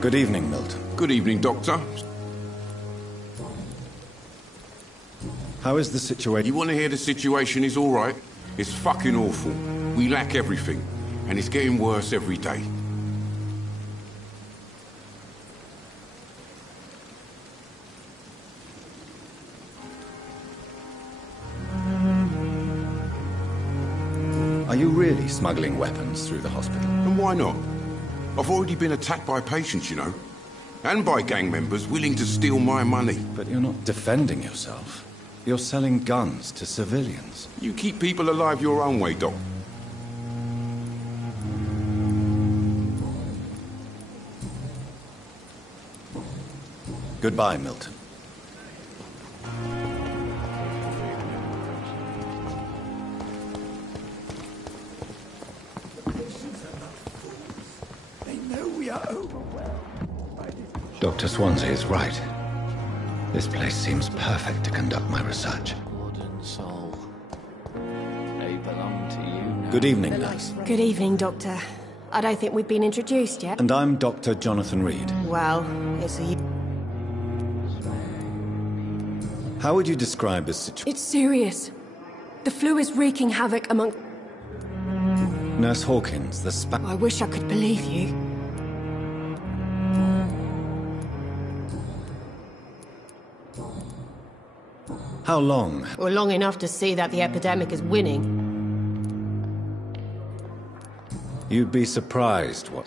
Good evening, Milton. Good evening, Doctor. How is the situation? You want to hear the situation is all right? It's fucking awful. We lack everything, and it's getting worse every day. Are you really smuggling weapons through the hospital? And why not? I've already been attacked by patients, you know. And by gang members willing to steal my money. But you're not defending yourself. You're selling guns to civilians. You keep people alive your own way, Doc. Goodbye, Milton. Dr. Swansea is right. This place seems perfect to conduct my research. Soul. They belong to you now. Good evening, nurse. Good evening, Doctor. I don't think we've been introduced yet. And I'm Dr. Jonathan Reed. Well, it's a... How would you describe this situation? It's serious. The flu is wreaking havoc among... Nurse Hawkins, the I wish I could believe you. How long? Well, long enough to see that the epidemic is winning. You'd be surprised what...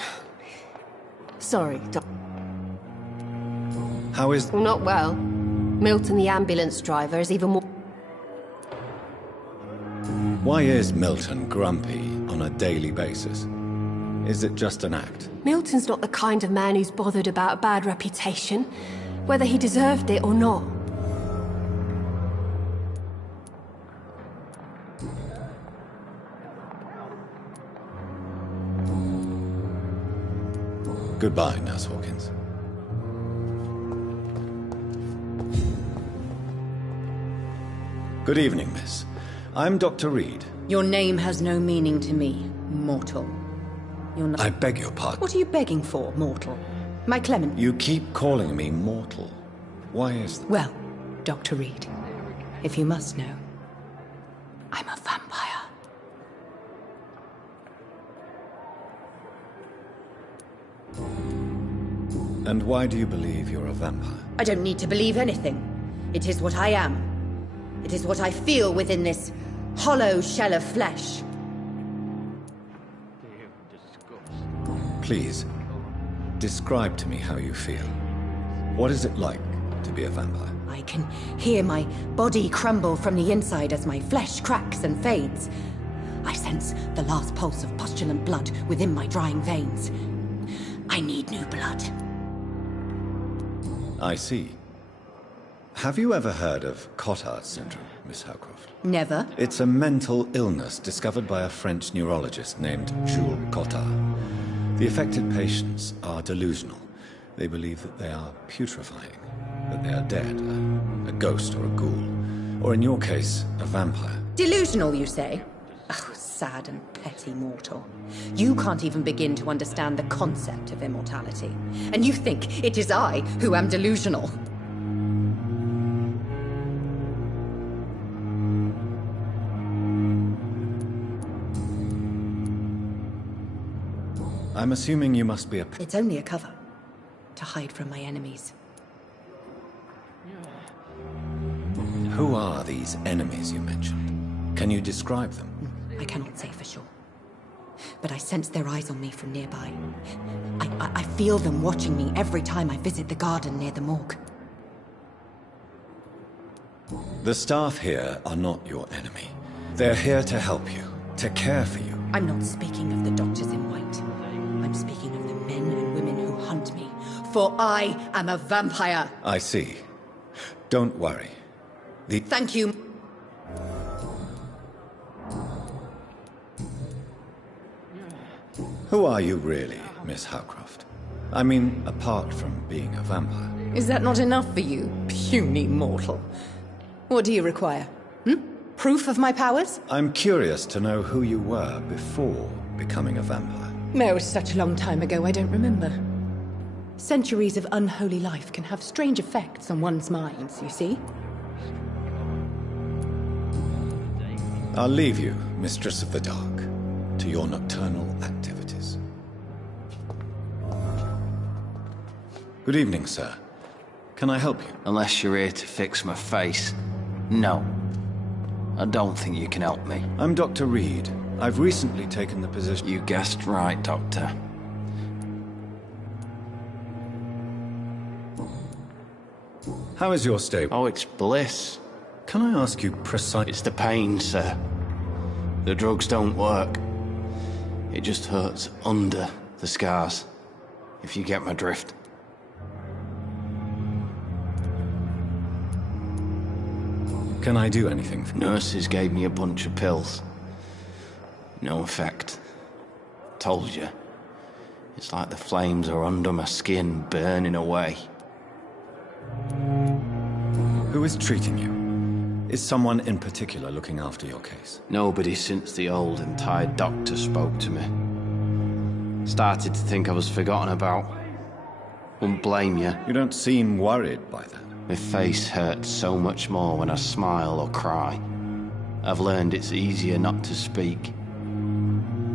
Sorry, Doc. How is... Well, not well. Milton, the ambulance driver, is even more... Why is Milton grumpy on a daily basis? Is it just an act? Milton's not the kind of man who's bothered about a bad reputation, whether he deserved it or not. Goodbye, Nurse Hawkins. Good evening, miss. I'm Dr. Reed. Your name has no meaning to me, mortal. You're not... I beg your pardon. What are you begging for, mortal? My Clement... You keep calling me mortal. Why is that? Well, Dr. Reed, if you must know, I'm a vampire. And why do you believe you're a vampire? I don't need to believe anything. It is what I am. It is what I feel within this hollow shell of flesh. Please, describe to me how you feel. What is it like to be a vampire? I can hear my body crumble from the inside as my flesh cracks and fades. I sense the last pulse of postulant blood within my drying veins. I need new blood. I see. Have you ever heard of Cotard syndrome, Miss Howcroft? Never. It's a mental illness discovered by a French neurologist named Jules Cotard. The affected patients are delusional. They believe that they are putrefying, that they are dead, a ghost or a ghoul, or in your case, a vampire. Delusional, you say? Oh, sad and petty mortal. You can't even begin to understand the concept of immortality. And you think it is I who am delusional. I'm assuming you must be a... It's only a cover. To hide from my enemies. Who are these enemies you mentioned? Can you describe them? I cannot say for sure. But I sense their eyes on me from nearby. I feel them watching me every time I visit the garden near the morgue. The staff here are not your enemy. They're here to help you, to care for you. I'm not speaking of the doctors in white. I'm speaking of the men and women who hunt me. For I am a vampire. I see. Don't worry. Thank you. Who are you really, Miss Howcroft? I mean, apart from being a vampire. Is that not enough for you, puny mortal? What do you require? Proof of my powers? I'm curious to know who you were before becoming a vampire. It was such a long time ago, I don't remember. Centuries of unholy life can have strange effects on one's minds, you see? I'll leave you, Mistress of the Dark, to your nocturnal activities. Good evening, sir. Can I help you? Unless you're here to fix my face. No. I don't think you can help me. I'm Dr. Reed. I've recently taken the position... You guessed right, Doctor. How is your stay? Oh, it's bliss. Can I ask you precisely... It's the pain, sir. The drugs don't work. It just hurts under the scars, if you get my drift. Can I do anything for you? Nurses gave me a bunch of pills. No effect. Told you. It's like the flames are under my skin, burning away. Who is treating you? Is someone in particular looking after your case? Nobody since the old and tired doctor spoke to me. Started to think I was forgotten about. Wouldn't blame you. You don't seem worried by that. My face hurts so much more when I smile or cry. I've learned it's easier not to speak.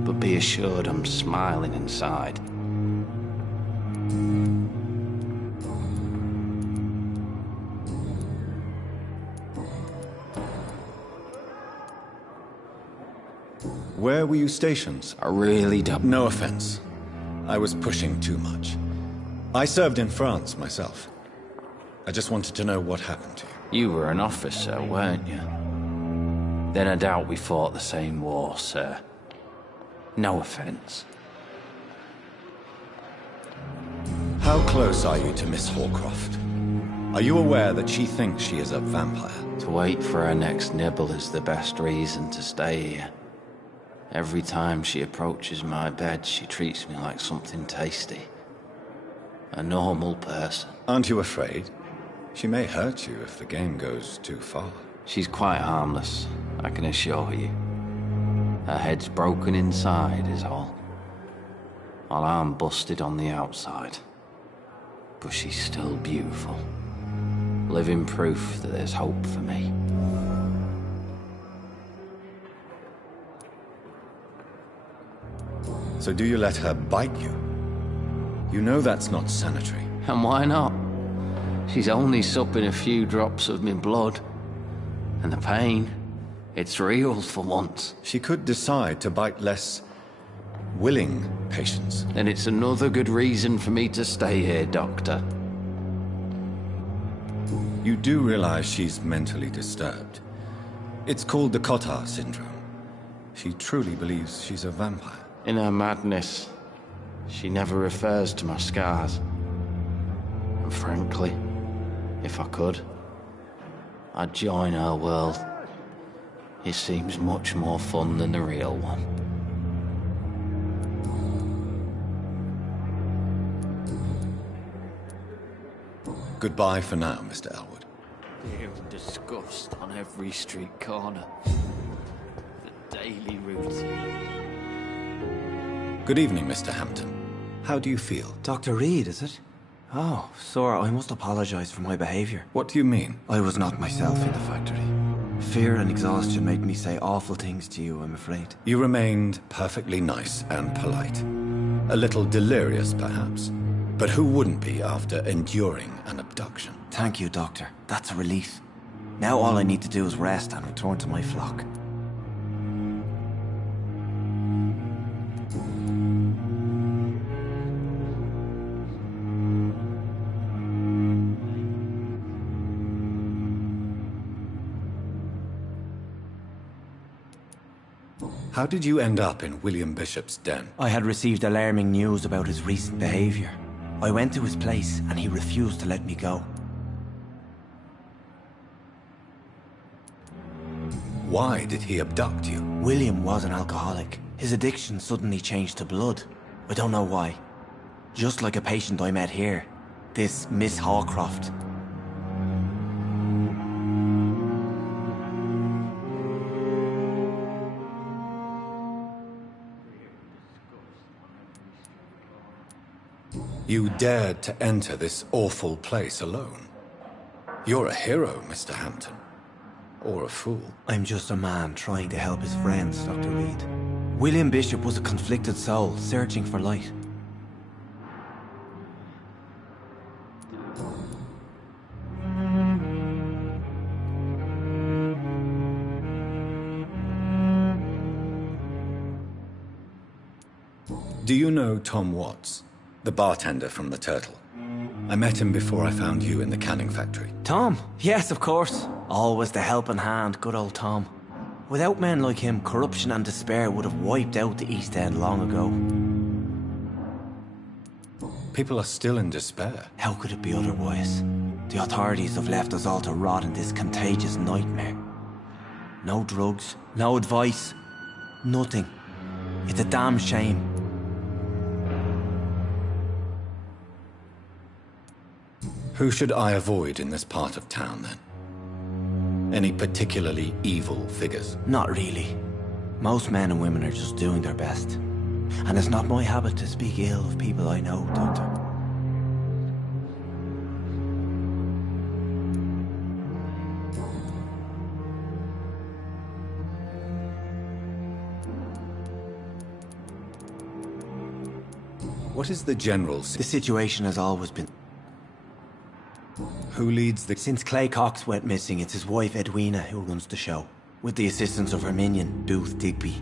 But be assured I'm smiling inside. Where were you stationed? I really don't... No offense. I was pushing too much. I served in France myself. I just wanted to know what happened to you. You were an officer, weren't you? Then I doubt we fought the same war, sir. No offense. How close are you to Miss Hallcroft? Are you aware that she thinks she is a vampire? To wait for her next nibble is the best reason to stay here. Every time she approaches my bed, she treats me like something tasty. A normal person. Aren't you afraid? She may hurt you if the game goes too far. She's quite harmless, I can assure you. Her head's broken inside is all. While I'm busted on the outside. But she's still beautiful. Living proof that there's hope for me. So do you let her bite you? You know that's not sanitary. And why not? She's only supping a few drops of me blood. And the pain, it's real for once. She could decide to bite less willing patients. Then it's another good reason for me to stay here, Doctor. You do realize she's mentally disturbed. It's called the Cotard syndrome. She truly believes she's a vampire. In her madness, she never refers to my scars. And frankly, if I could, I'd join her world. It seems much more fun than the real one. Goodbye for now, Mr. Elwood. Fear and disgust on every street corner. The daily routine. Good evening, Mr. Hampton. How do you feel? Dr. Reed, is it? Oh, sir, I must apologize for my behavior. What do you mean? I was not myself in the factory. Fear and exhaustion made me say awful things to you, I'm afraid. You remained perfectly nice and polite. A little delirious, perhaps. But who wouldn't be after enduring an abduction? Thank you, Doctor. That's a relief. Now all I need to do is rest and return to my flock. How did you end up in William Bishop's den? I had received alarming news about his recent behavior. I went to his place and he refused to let me go. Why did he abduct you? William was an alcoholic. His addiction suddenly changed to blood. I don't know why. Just like a patient I met here. This Miss Hawcroft. You dared to enter this awful place alone. You're a hero, Mr. Hampton. Or a fool. I'm just a man trying to help his friends, Dr. Reed. William Bishop was a conflicted soul, searching for light. Do you know Tom Watts? The bartender from the Turtle. I met him before I found you in the canning factory. Tom? Yes, of course. Always the helping hand, good old Tom. Without men like him, corruption and despair would have wiped out the East End long ago. People are still in despair. How could it be otherwise? The authorities have left us all to rot in this contagious nightmare. No drugs, no advice, nothing. It's a damn shame. Who should I avoid in this part of town, then? Any particularly evil figures? Not really. Most men and women are just doing their best. And it's not my habit to speak ill of people I know, Doctor. What is the general... The situation has always been... Who leads the... Since Clay Cox went missing, it's his wife Edwina who runs the show, with the assistance of her minion, Booth Digby.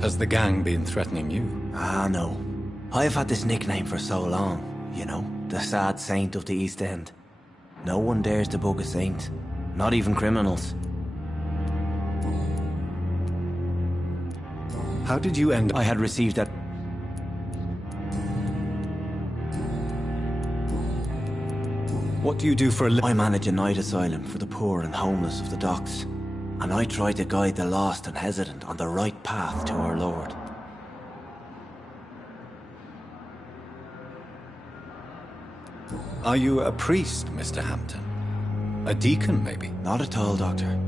Has the gang been threatening you? Ah, no. I've had this nickname for so long, you know, the sad saint of the East End. No one dares to bug a saint, not even criminals. How did you end... I had received that... What do you do for a living? I manage a night asylum for the poor and homeless of the docks. And I try to guide the lost and hesitant on the right path to our Lord. Are you a priest, Mr. Hampton? A deacon, maybe? Not at all, Doctor.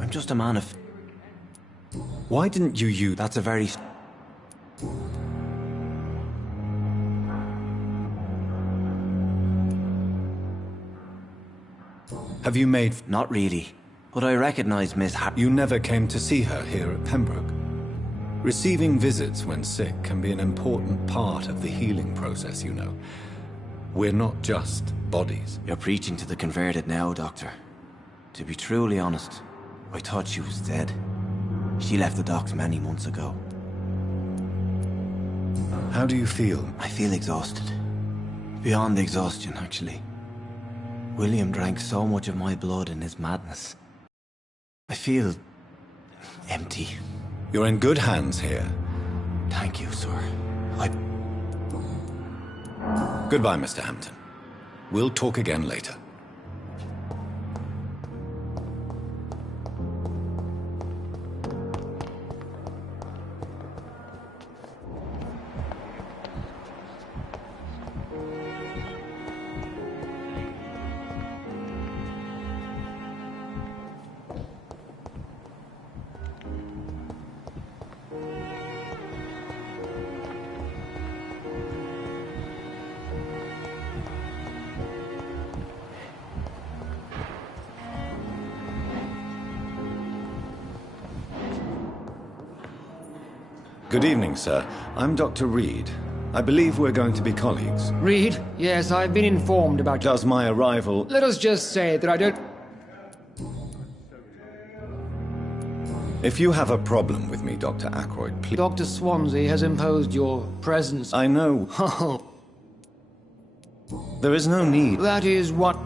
I'm just a man of... Why didn't you use... That's a very... Have you made... Not really. But I recognize Miss You never came to see her here at Pembroke. Receiving visits when sick can be an important part of the healing process, you know. We're not just bodies. You're preaching to the converted now, Doctor. To be truly honest, I thought she was dead. She left the docks many months ago. How do you feel? I feel exhausted. Beyond exhaustion, actually. William drank so much of my blood in his madness. I feel... empty. You're in good hands here. Thank you, sir. Goodbye, Mr. Hampton. We'll talk again later. Good evening, sir. I'm Dr. Reed. I believe we're going to be colleagues. Reed? Yes, I've been informed about... Does my arrival... Let us just say that I don't... If you have a problem with me, Dr. Ackroyd, please... Dr. Swansea has imposed your presence. I know. There is no need. That is what...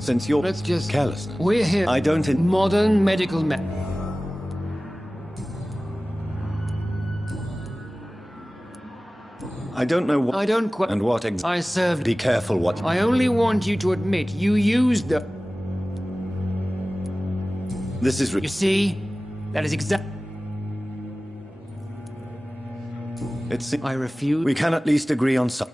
Since you're... Let's just... Carelessness. We're here... I don't... Modern medical I don't know what... I don't quite... And what I served... Be careful what... I only want you to admit you used the... This is... You see? That is exact... It's... I refuse... We can at least agree on some...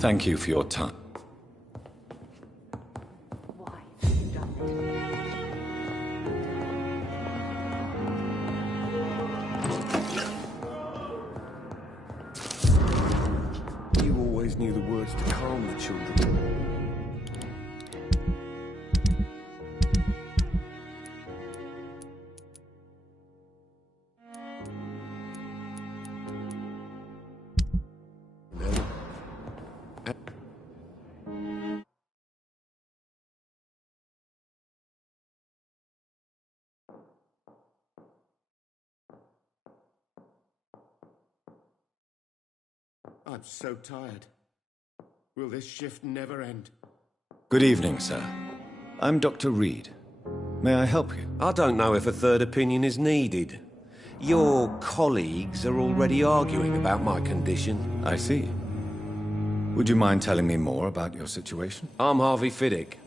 Thank you for your time. Knew the words to calm the children. I'm so tired. Will this shift never end? Good evening, sir. I'm Dr. Reed. May I help you? I don't know if a third opinion is needed. Your colleagues are already arguing about my condition. I see. Would you mind telling me more about your situation? I'm Harvey Fiddick.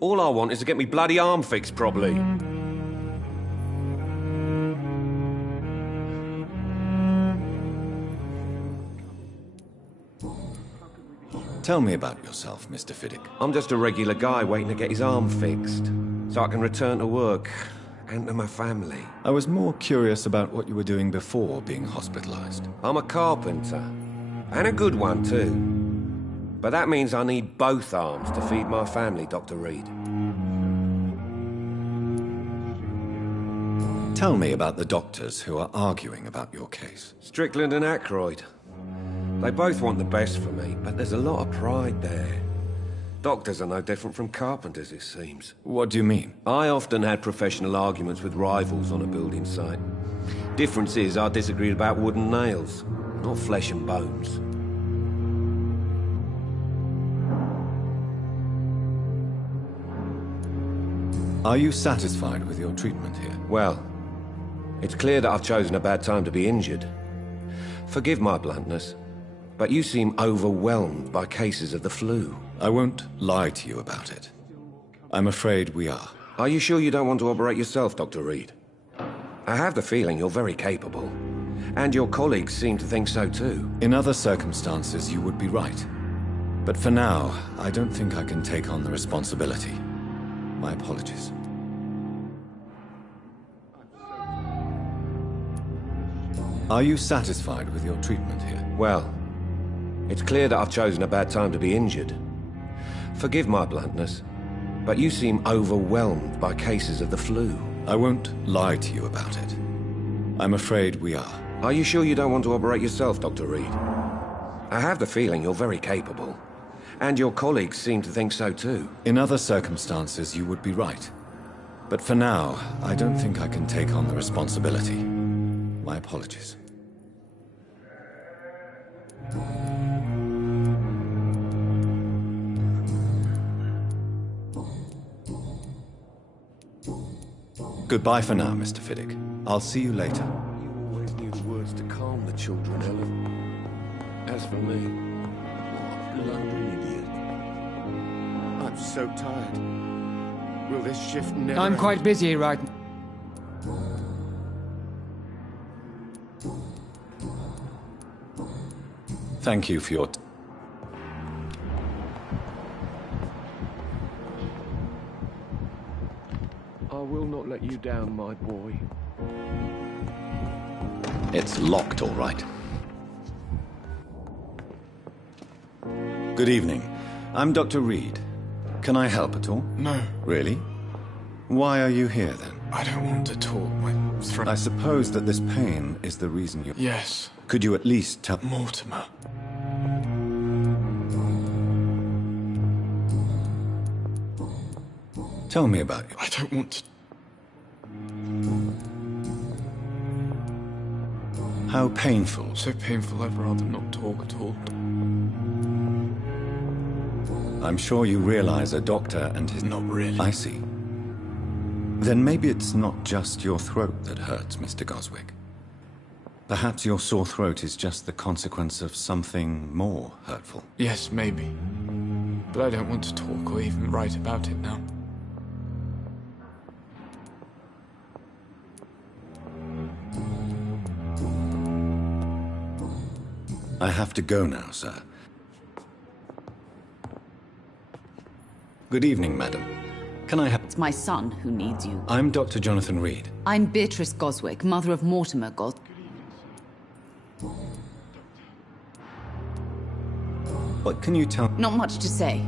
All I want is to get me bloody arm fixed properly. Tell me about yourself, Mr. Fiddick. I'm just a regular guy waiting to get his arm fixed, so I can return to work and to my family. I was more curious about what you were doing before being hospitalized. I'm a carpenter, and a good one too. But that means I need both arms to feed my family, Dr. Reed. Tell me about the doctors who are arguing about your case. Strickland and Ackroyd. They both want the best for me, but there's a lot of pride there. Doctors are no different from carpenters, it seems. What do you mean? I often had professional arguments with rivals on a building site. Difference is, I disagreed about wooden nails, not flesh and bones. Are you satisfied with your treatment here? Well, it's clear that I've chosen a bad time to be injured. Forgive my bluntness, but you seem overwhelmed by cases of the flu. I won't lie to you about it. I'm afraid we are. Are you sure you don't want to operate yourself, Dr. Reed? I have the feeling you're very capable. And your colleagues seem to think so too. In other circumstances, you would be right. But for now, I don't think I can take on the responsibility. My apologies. Are you satisfied with your treatment here? Well, it's clear that I've chosen a bad time to be injured. Forgive my bluntness, but you seem overwhelmed by cases of the flu. I won't lie to you about it. I'm afraid we are. Are you sure you don't want to operate yourself, Dr. Reed? I have the feeling you're very capable. And your colleagues seem to think so too. In other circumstances, you would be right. But for now, I don't think I can take on the responsibility. My apologies. Goodbye for now, Mr. Fiddick. I'll see you later. You always knew the words to calm the children, Ellen. As for me, what a blundering idiot. I'm so tired. Will this shift never... I'm quite busy right now. Thank you for your... I will not let you down, my boy. It's locked, all right. Good evening. I'm Dr. Reed. Can I help at all? No. Really? Why are you here, then? I don't want to talk. My throat... I suppose that this pain is the reason you... Yes. Could you at least tell... Mortimer. Tell me about you. I don't want to... How painful. So painful I'd rather not talk at all. I'm sure you realize a doctor and his... Not really. I see. Then maybe it's not just your throat that hurts, Mr. Goswick. Perhaps your sore throat is just the consequence of something more hurtful. Yes, maybe. But I don't want to talk or even write about it now. I have to go now, sir. Good evening, madam. Can I have... It's my son who needs you. I'm Dr. Jonathan Reed. I'm Beatrice Goswick, mother of Mortimer What can you tell... Not much to say.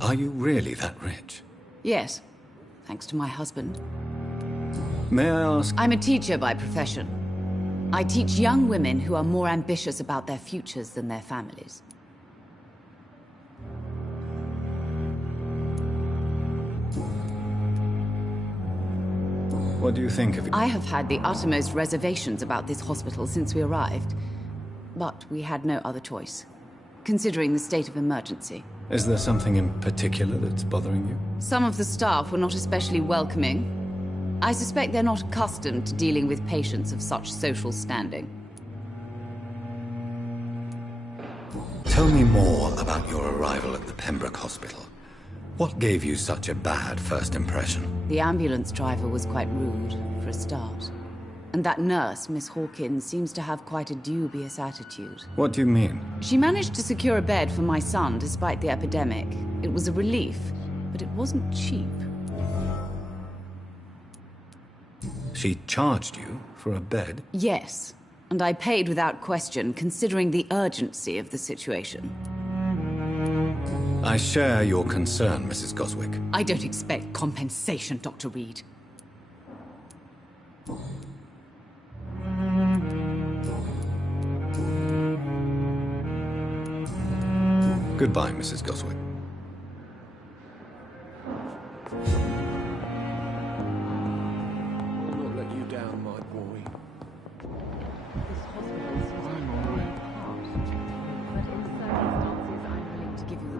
Are you really that rich? Yes, thanks to my husband. May I ask... I'm a teacher by profession. I teach young women who are more ambitious about their futures than their families. What do you think of it? I have had the uttermost reservations about this hospital since we arrived. But we had no other choice, considering the state of emergency. Is there something in particular that's bothering you? Some of the staff were not especially welcoming. I suspect they're not accustomed to dealing with patients of such social standing. Tell me more about your arrival at the Pembroke Hospital. What gave you such a bad first impression? The ambulance driver was quite rude, for a start. And that nurse, Miss Hawkins, seems to have quite a dubious attitude. What do you mean? She managed to secure a bed for my son despite the epidemic. It was a relief, but it wasn't cheap. She charged you for a bed? Yes, and I paid without question, considering the urgency of the situation. I share your concern, Mrs. Goswick. I don't expect compensation, Dr. Reed. Goodbye, Mrs. Goswick. I'll not let you down, my boy.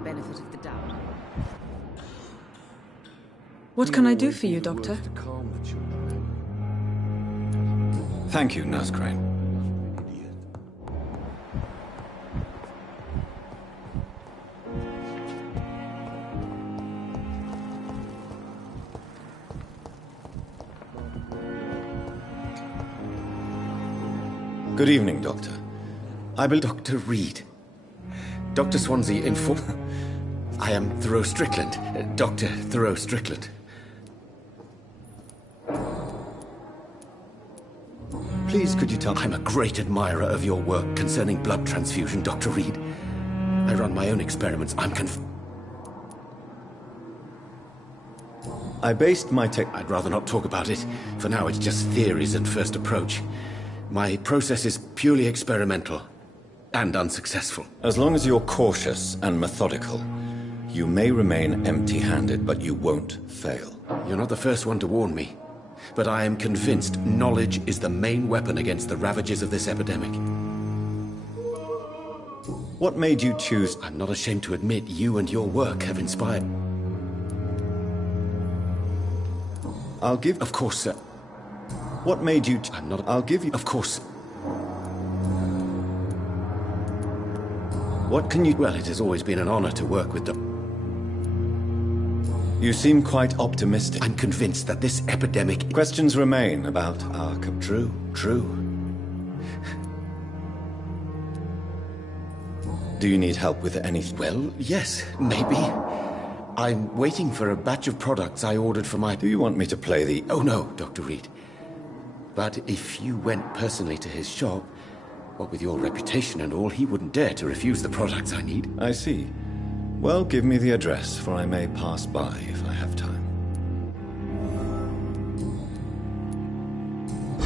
Benefit of the doubt. What can I do for you, Doctor? Thank you, Nurse Crane. Good evening, Doctor. I believe Dr. Reed. Dr. Swansea informed... I am Thoreau Strickland. Dr. Thoreau Strickland. Please, could you tell... I'm a great admirer of your work concerning blood transfusion, Dr. Reed. I run my own experiments. I based my I'd rather not talk about it. For now, it's just theories and first approach. My process is purely experimental. And unsuccessful. As long as you're cautious and methodical, you may remain empty-handed, but you won't fail. You're not the first one to warn me. But I am convinced knowledge is the main weapon against the ravages of this epidemic. What made you choose... I'm not ashamed to admit you and your work have inspired... I'll give... Of course, sir. What made you... I'm not... I'll give you... Of course. What can you... Well, it has always been an honor to work with them. You seem quite optimistic. I'm convinced that this epidemic... Questions remain about our... True. Do you need help with anything? Well, yes, maybe. I'm waiting for a batch of products I ordered for my... Do you want me to play the... Oh, no, Dr. Reed. But if you went personally to his shop, what with your reputation and all, he wouldn't dare to refuse the products I need. I see. Well, give me the address, for I may pass by if I have time.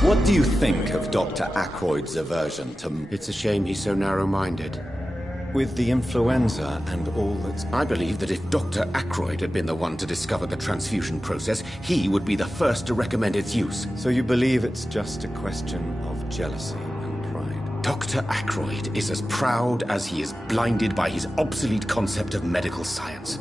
What do you think of Dr. Ackroyd's aversion to... It's a shame he's so narrow-minded. With the influenza and all that's... I believe that if Dr. Ackroyd had been the one to discover the transfusion process, he would be the first to recommend its use. So you believe it's just a question of jealousy and pride? Dr. Ackroyd is as proud as he is blinded by his obsolete concept of medical science.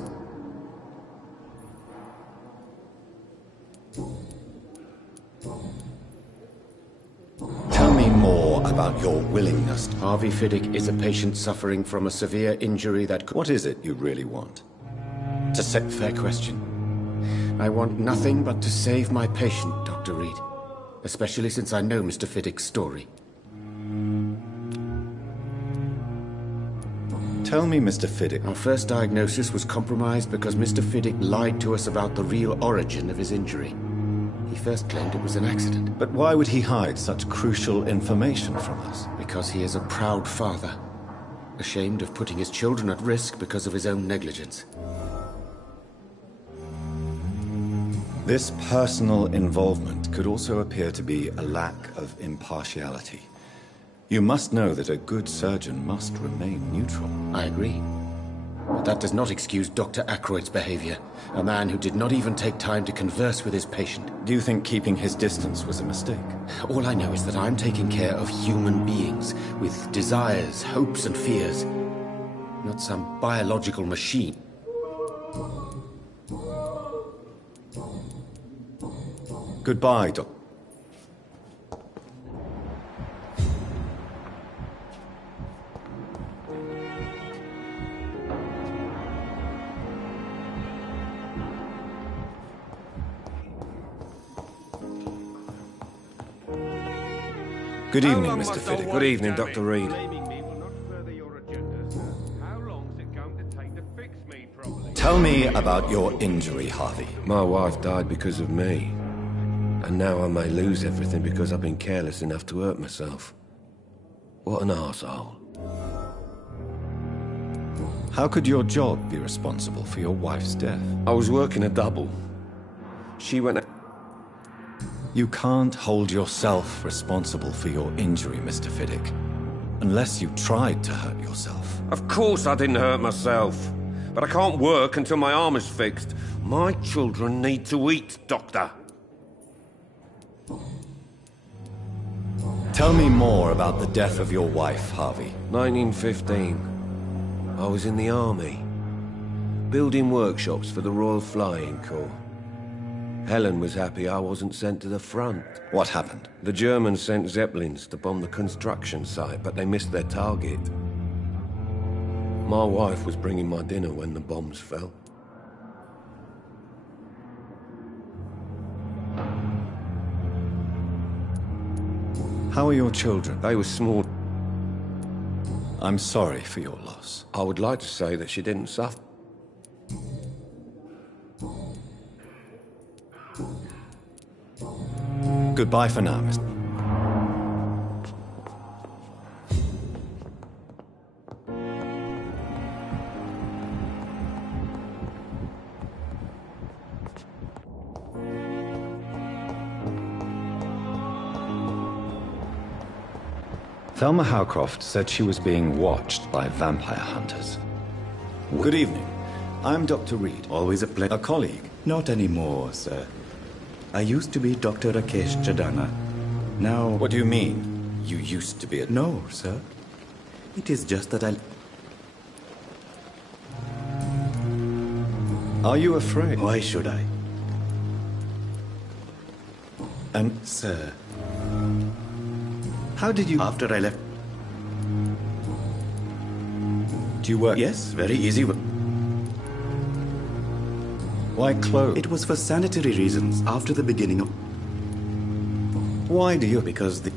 Tell me more about your willingness. Harvey Fiddick is a patient suffering from a severe injury that... What is it you really want? To set fair question. I want nothing but to save my patient, Dr. Reed. Especially since I know Mr. Fiddick's story. Tell me, Mr. Fiddick. Our first diagnosis was compromised because Mr. Fiddick lied to us about the real origin of his injury. He first claimed it was an accident. But why would he hide such crucial information from us? Because he is a proud father, ashamed of putting his children at risk because of his own negligence. This personal involvement could also appear to be a lack of impartiality. You must know that a good surgeon must remain neutral. I agree. But that does not excuse Dr. Ackroyd's behavior. A man who did not even take time to converse with his patient. Do you think keeping his distance was a mistake? All I know is that I'm taking care of human beings with desires, hopes, and fears. Not some biological machine. Goodbye, Doc. Good evening, Mr. Fiddick. Good evening, Dr. Reed. Tell me about your injury, Harvey. My wife died because of me. And now I may lose everything because I've been careless enough to hurt myself. What an arsehole. How could your job be responsible for your wife's death? I was working a double. She went... You can't hold yourself responsible for your injury, Mr. Fiddick. Unless you tried to hurt yourself. Of course I didn't hurt myself. But I can't work until my arm is fixed. My children need to eat, Doctor. Tell me more about the death of your wife, Harvey. 1915. I was in the army. Building workshops for the Royal Flying Corps. Helen was happy I wasn't sent to the front. What happened? The Germans sent Zeppelins to bomb the construction site, but they missed their target. My wife was bringing my dinner when the bombs fell. How are your children? They were small. I'm sorry for your loss. I would like to say that she didn't suffer. Goodbye for now, Mr. Thelma Howcroft said she was being watched by vampire hunters. Good evening. I'm Dr. Reed. Always a pleasure. A colleague. Not anymore, sir. I used to be Dr. Rakesh Chadana. Now... What do you mean? You used to be a... No, sir. It is just that Are you afraid? Why should I? And... Sir, how did you... after I left... Do you work... Yes, very easy. Why clothes? It was for sanitary reasons after the beginning of... Why do you... Because the...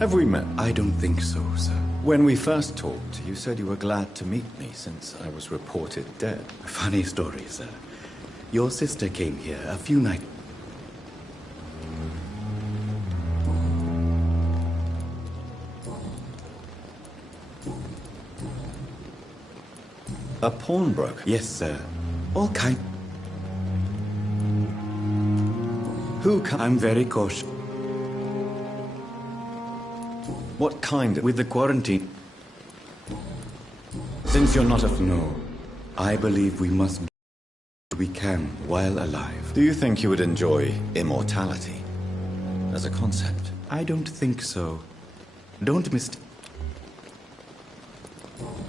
Have we met? I don't think so, sir. When we first talked, you said you were glad to meet me since I was reported dead. Funny story, sir. Your sister came here a few nights... A pawnbroker? Yes, sir. All kind... Who can... I'm very cautious. What kind of... With the quarantine... Since you're not a... No. I believe we must do what we can while alive. Do you think you would enjoy immortality as a concept? I don't think so. Don't mistake...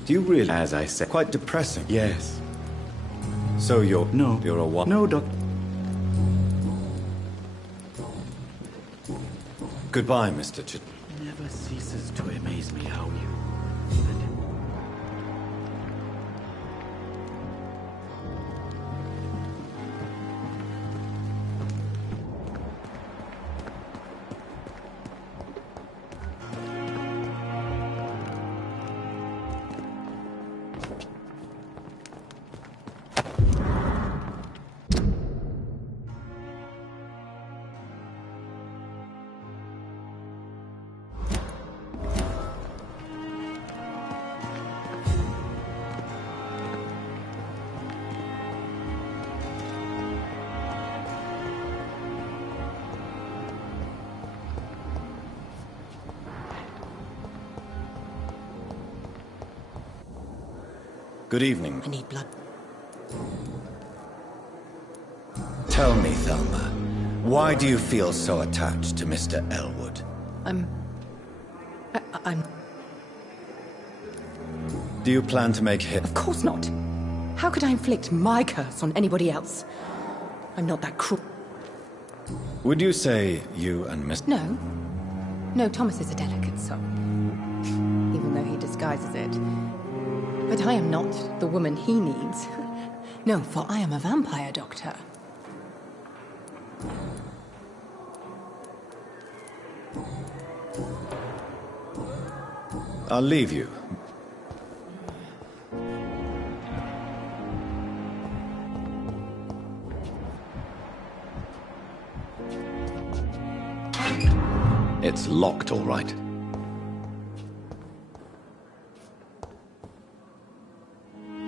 Do you really? As I said... Quite depressing. Yes. So you're... No. You're a what? No, Doctor. Goodbye, Mr. Ch... Never ceases to amaze me how you... Good evening. I need blood. Tell me, Thelma, why do you feel so attached to Mr. Elwood? I'm... Do you plan to make him... Of course not. How could I inflict my curse on anybody else? I'm not that cruel. Would you say you and Mr... No. No, Thomas is a delicate soul. Even though he disguises it. But I am not the woman he needs. No, for I am a vampire doctor. I'll leave you. It's locked, all right.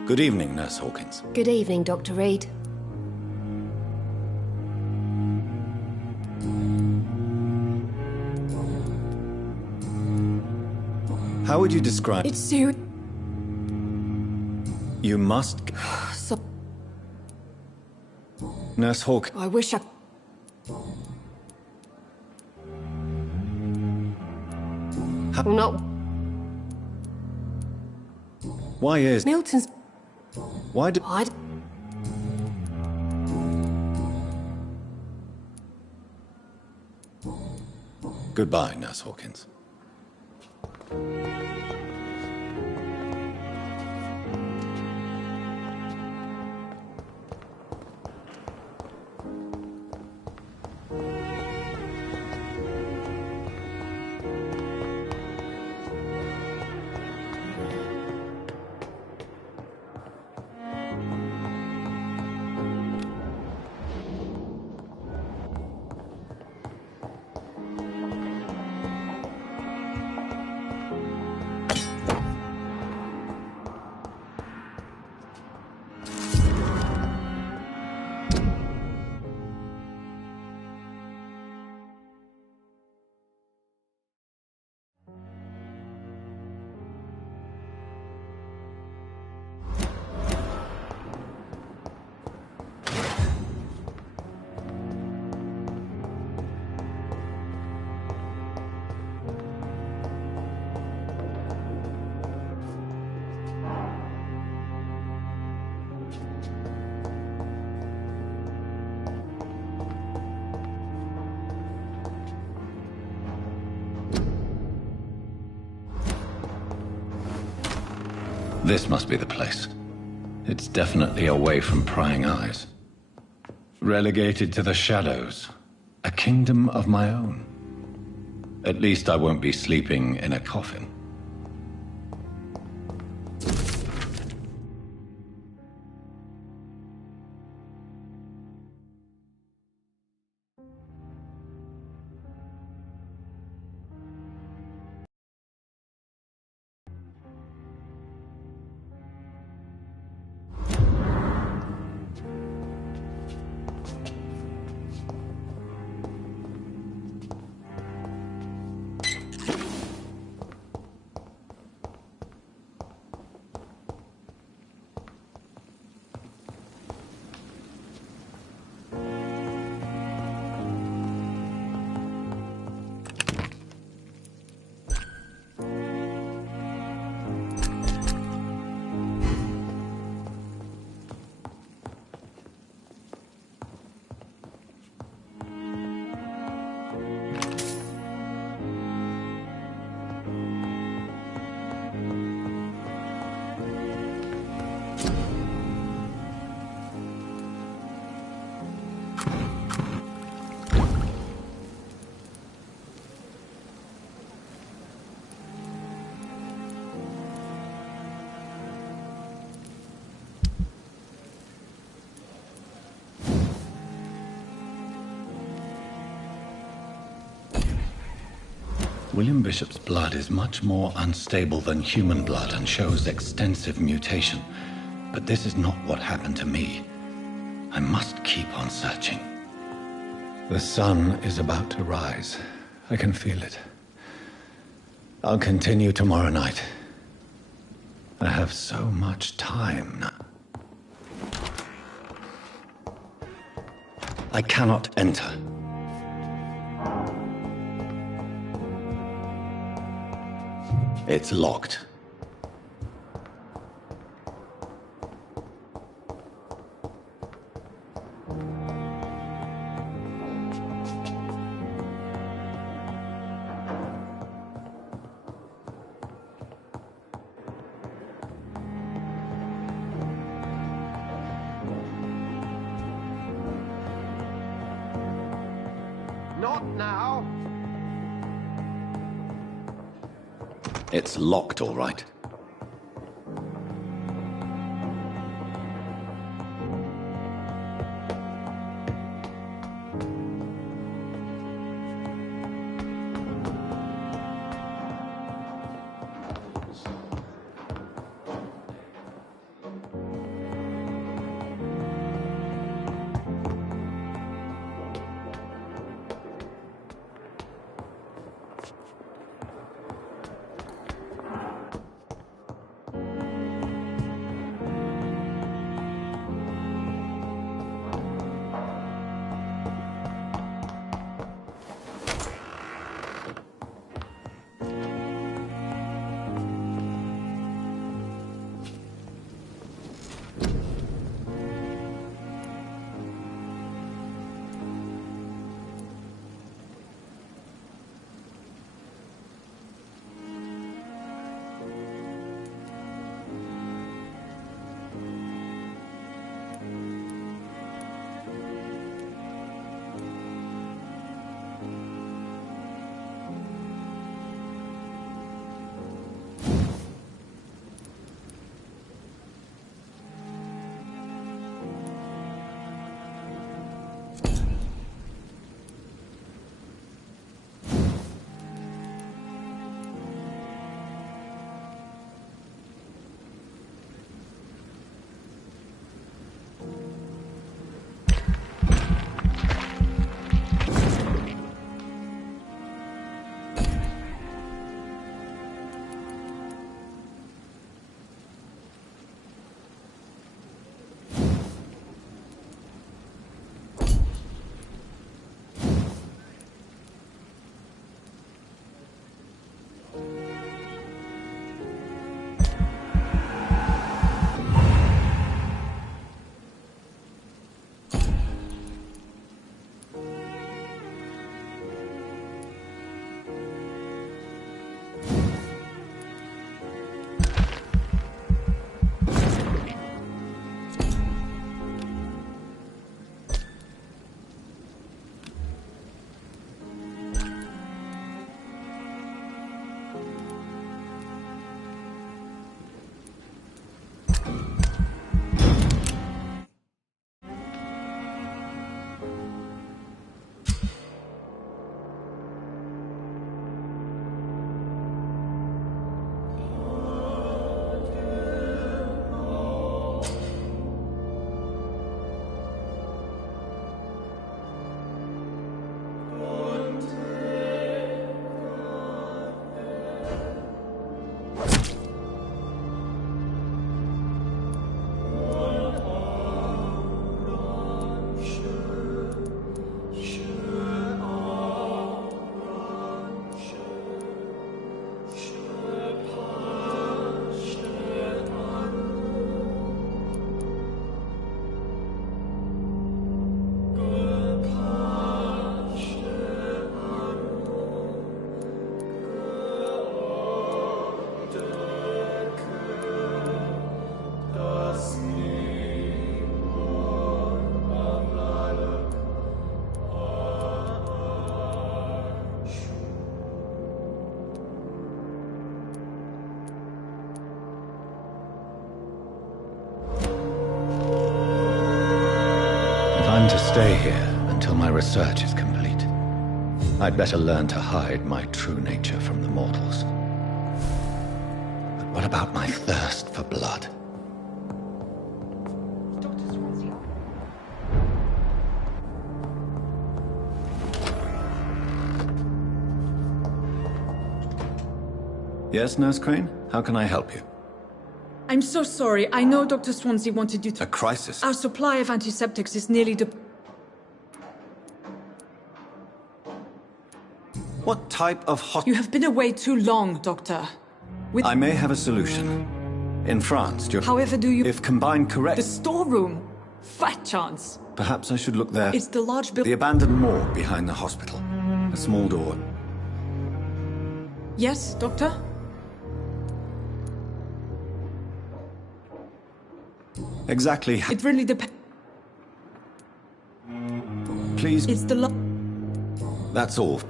Good evening, Nurse Hawkins. Good evening, Dr. Reed. How would you describe... It's serious. You must... So... Nurse Hawkins... I wish I... Well, not... Why is... Milton's... Why do... Goodbye, Nurse Hawkins. This must be the place. It's definitely away from prying eyes. Relegated to the shadows. A kingdom of my own. At least I won't be sleeping in a coffin. William Bishop's blood is much more unstable than human blood and shows extensive mutation. But this is not what happened to me. I must keep on searching. The sun is about to rise. I can feel it. I'll continue tomorrow night. I have so much time now. I cannot enter. It's locked. Not now. It's locked, all right. I'm to stay here until my research is complete. I'd better learn to hide my true nature from the mortals. But what about my thirst for blood? Yes, Nurse Crane? How can I help you? I'm so sorry. I know Dr. Swansea wanted you to... A crisis? Our supply of antiseptics is nearly What type of You have been away too long, Doctor. I may have a solution. In France, However do you... If combined correct... The storeroom? Fat chance. Perhaps I should look there. It's the large The abandoned morgue behind the hospital. A small door. Yes, Doctor? Exactly. It really depends. Please. It's the That's all.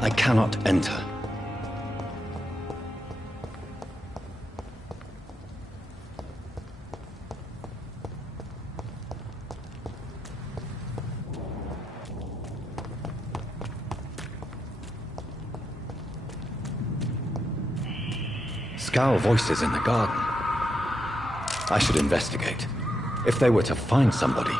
I cannot enter. Scowl voices in the garden. I should investigate. If they were to find somebody...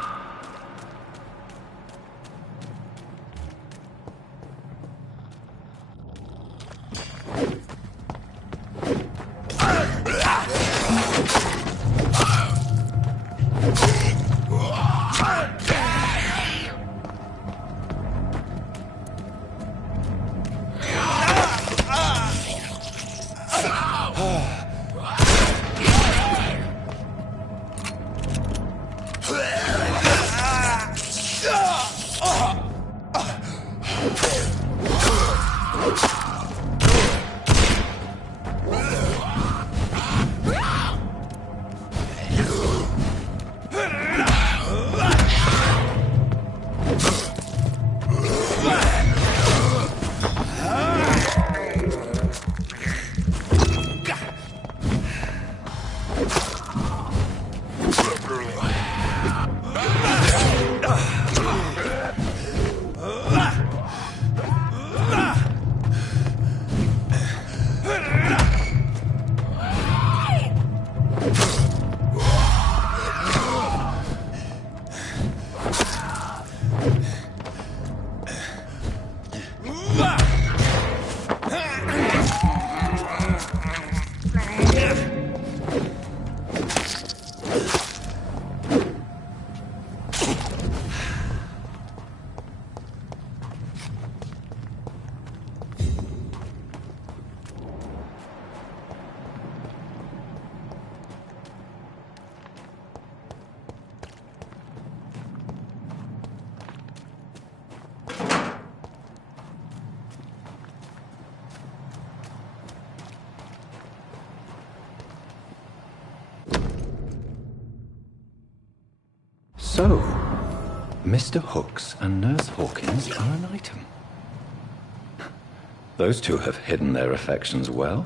So, Mr. Hooks and Nurse Hawkins are an item. Those two have hidden their affections well.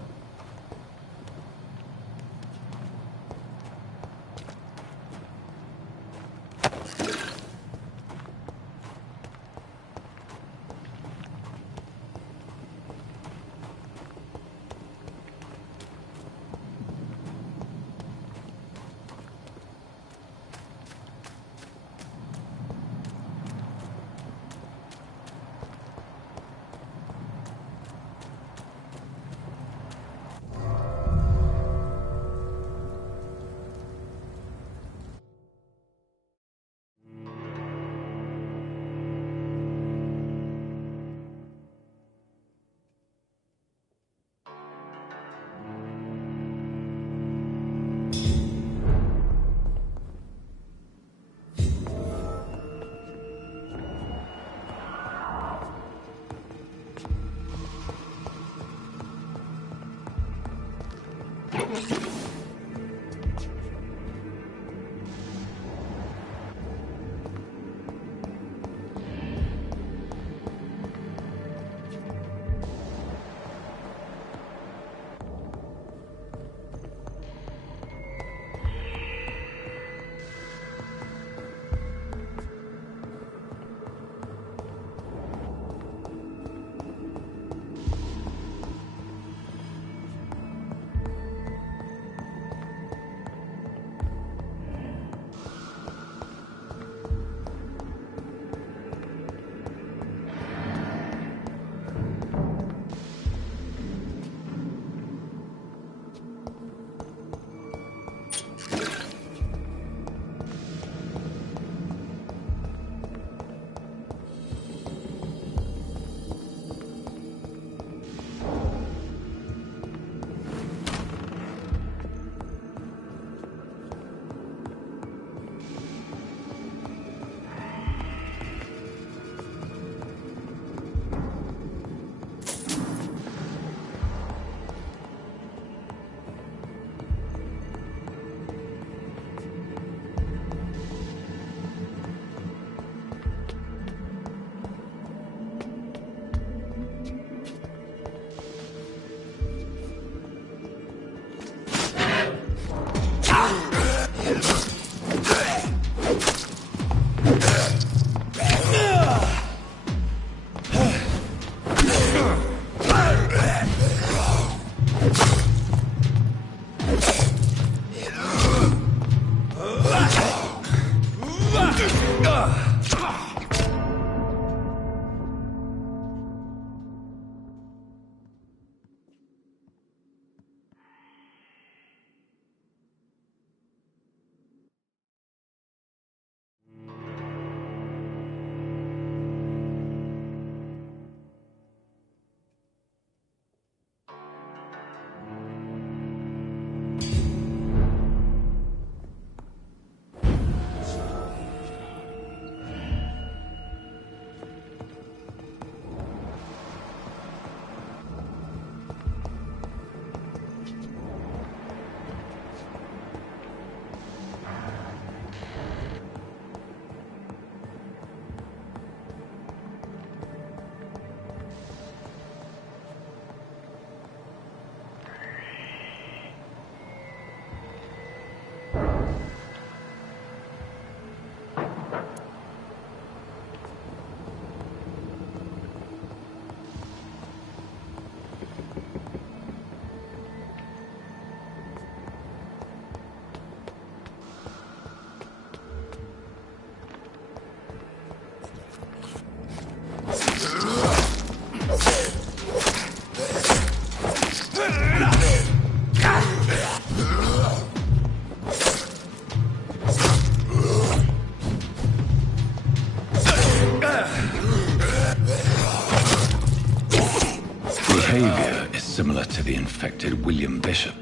Behavior is similar to the infected William Bishop.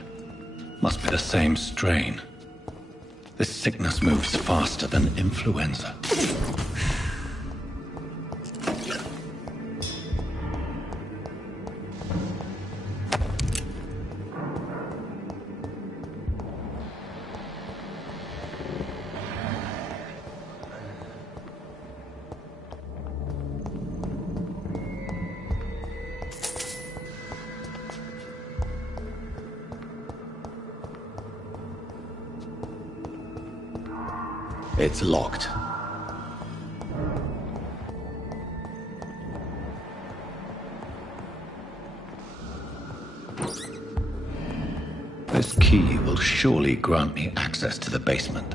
Must be the same strain. This sickness moves faster than influenza. It's locked. This key will surely grant me access to the basement.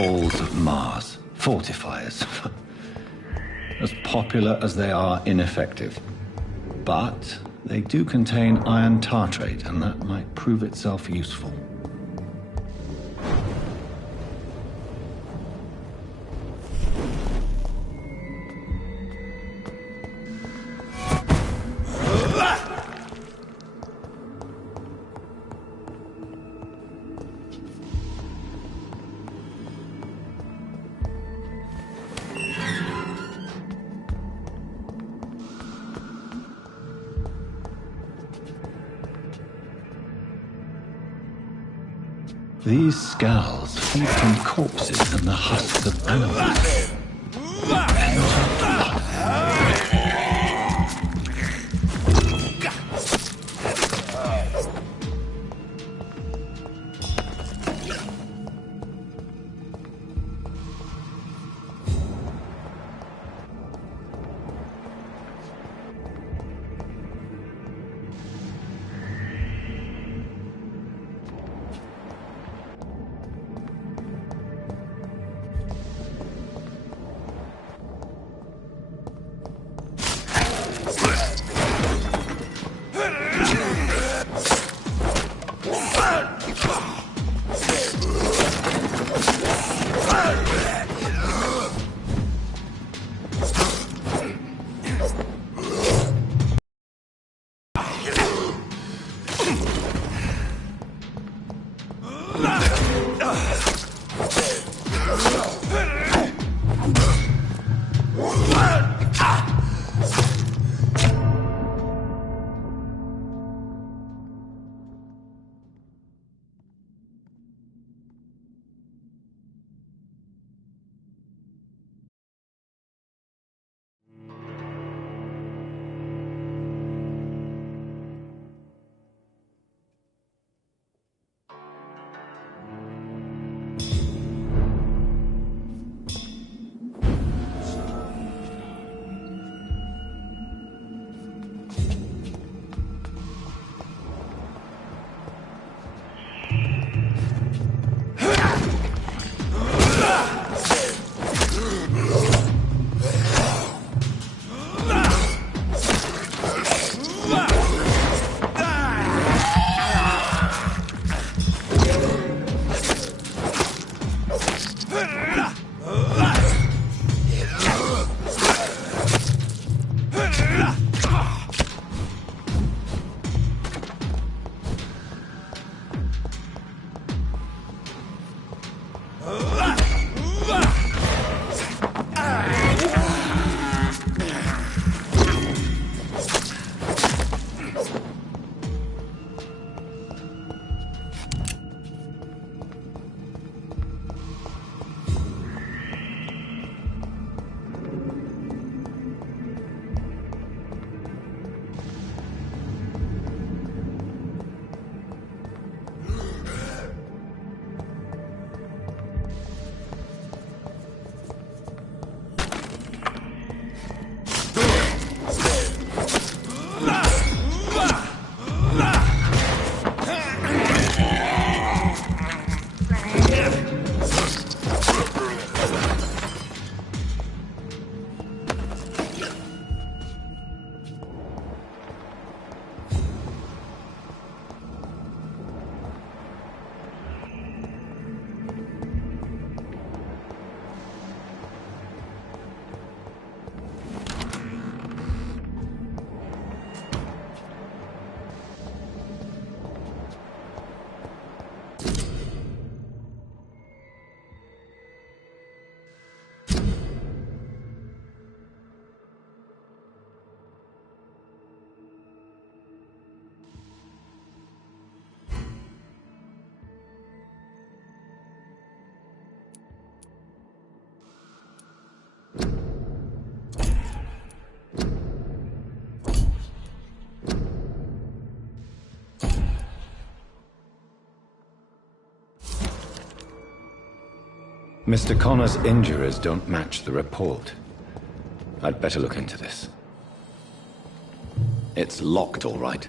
balls of Mars. Fortifiers. As popular as they are ineffective. But they do contain iron tartrate, and that might prove itself useful. These scowls feed from corpses and the husks of animals. Mr. Connor's injuries don't match the report. I'd better look into this. It's locked, all right.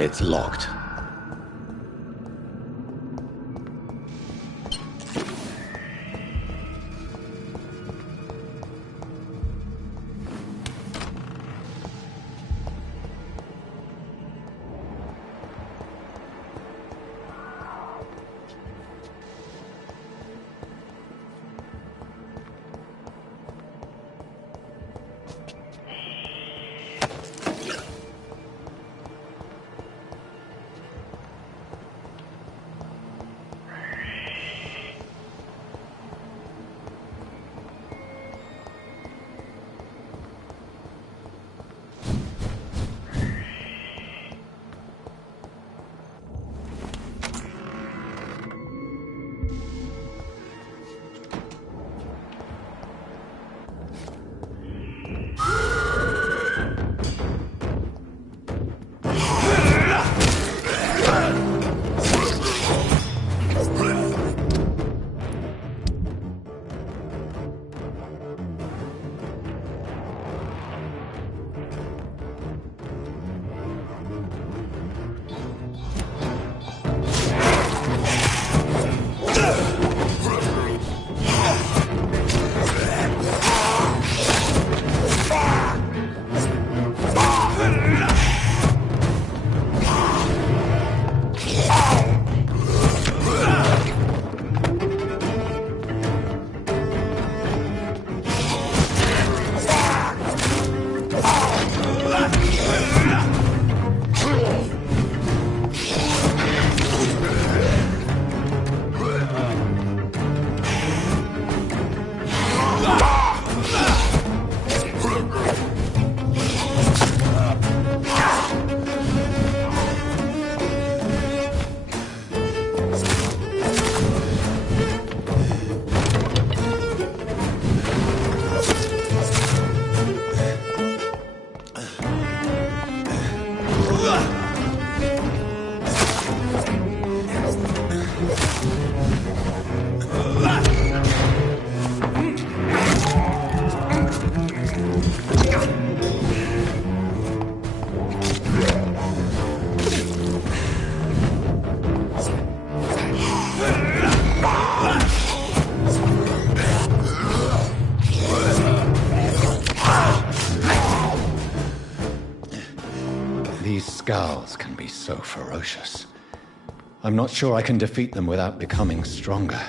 It's locked. Scowls can be so ferocious. I'm not sure I can defeat them without becoming stronger.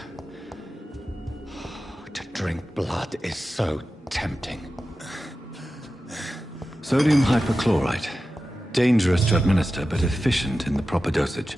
To drink blood is so tempting. Sodium hypochlorite. Dangerous to administer, but efficient in the proper dosage.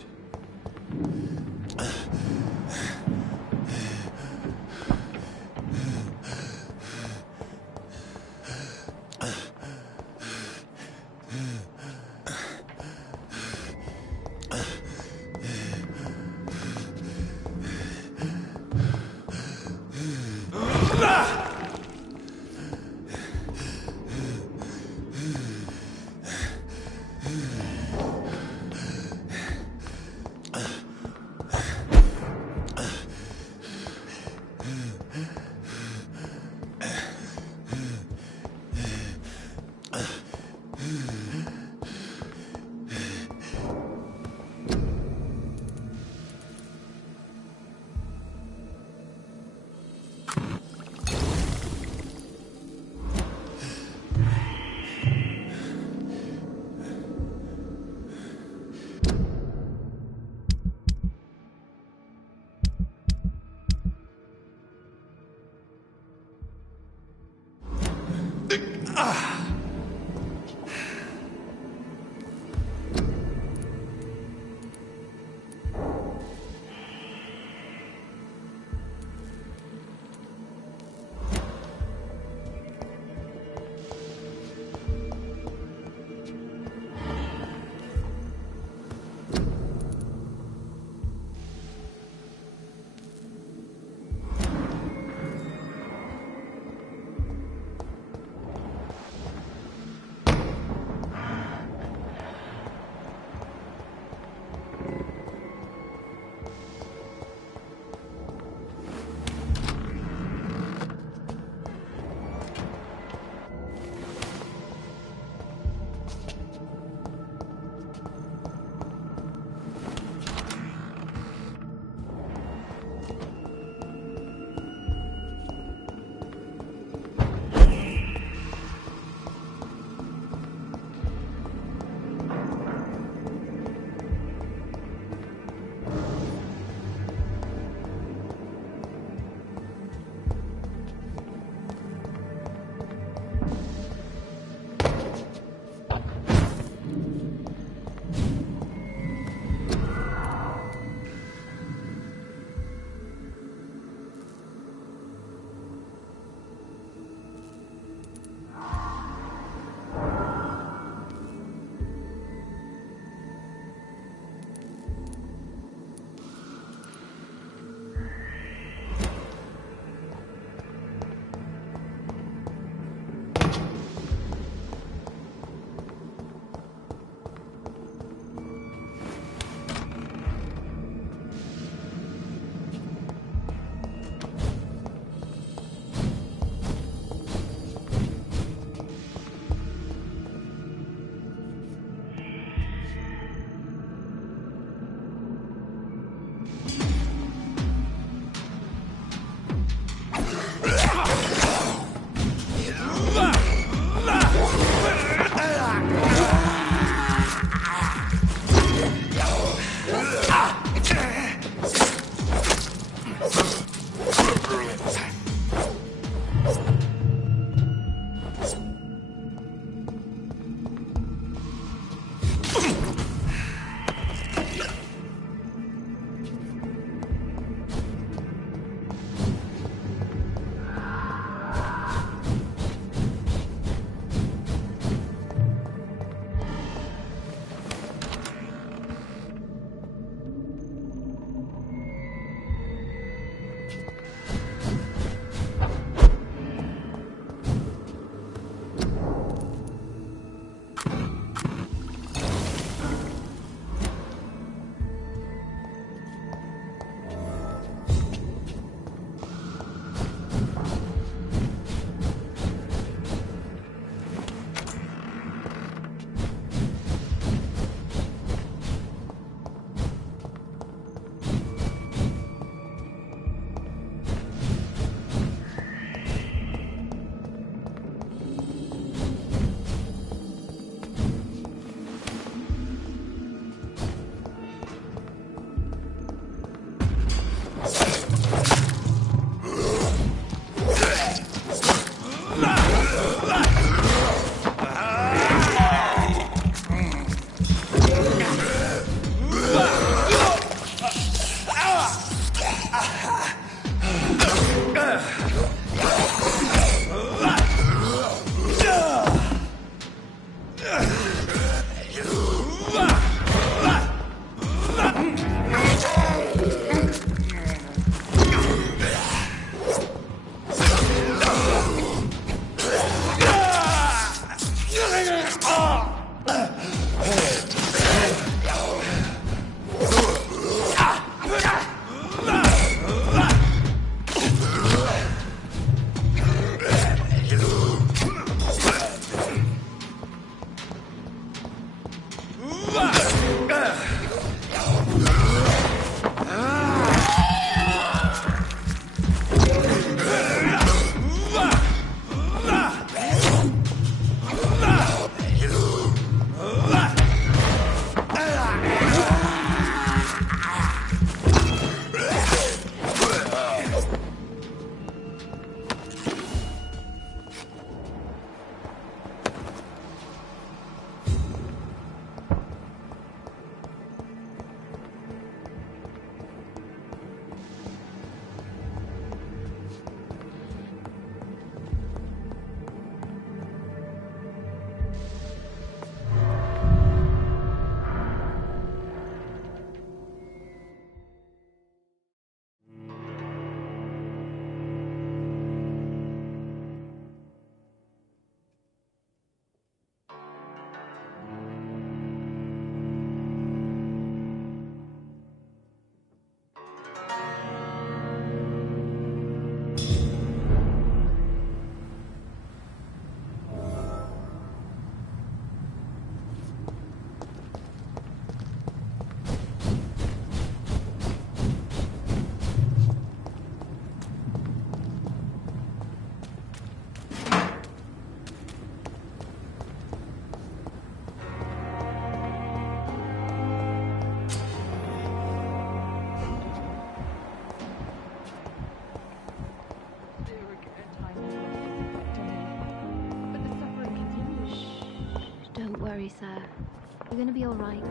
You're gonna be all right.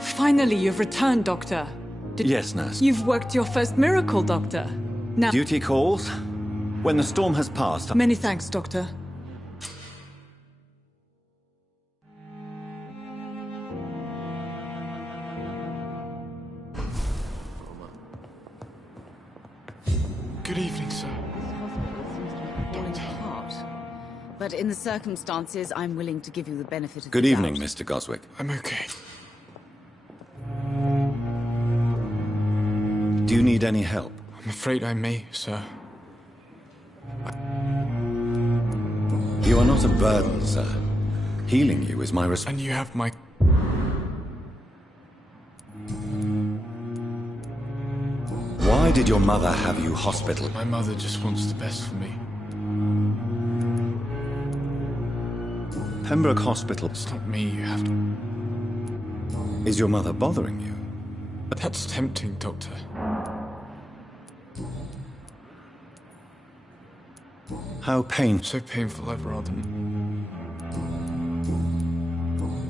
Finally, you've returned, Doctor. Yes, nurse. You've worked your first miracle, Doctor. Now... Duty calls. When the storm has passed... Many thanks, Doctor. Good evening, sir. But in the circumstances, I'm willing to give you the benefit of Good the evening, doubt. Mr. Goswick. I'm okay. Do you need any help? I'm afraid I may, sir. You are not a burden, sir. Healing you is my responsibility. And you have my... Why did your mother have you hospital? My mother just wants the best for me. Pembroke Hospital. It's not me, you have to... Is your mother bothering you? That's tempting, Doctor. How painful. So painful, I'd rather...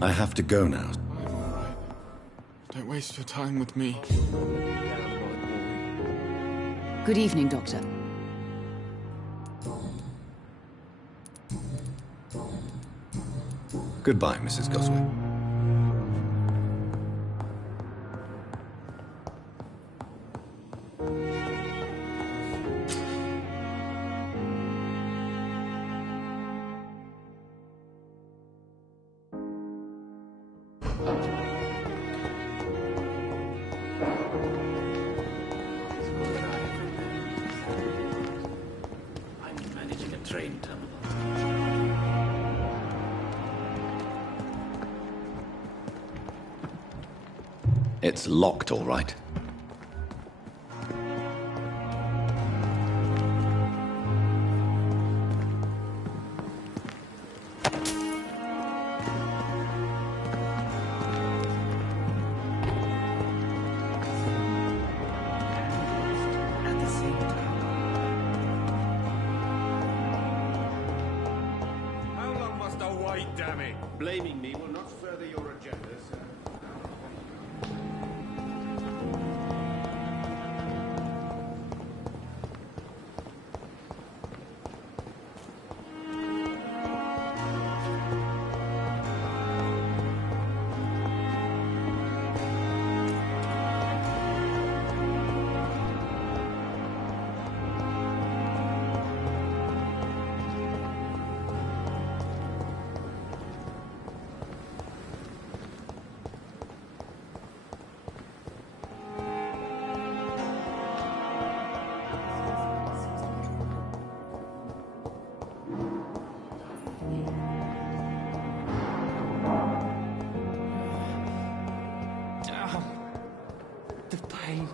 I have to go now. I'm alright. Don't waste your time with me. Good evening, Doctor. Goodbye, Mrs. Goswick. It's locked, all right. How long must I wait, damn it? Blaming me will not further your agendas. The pain.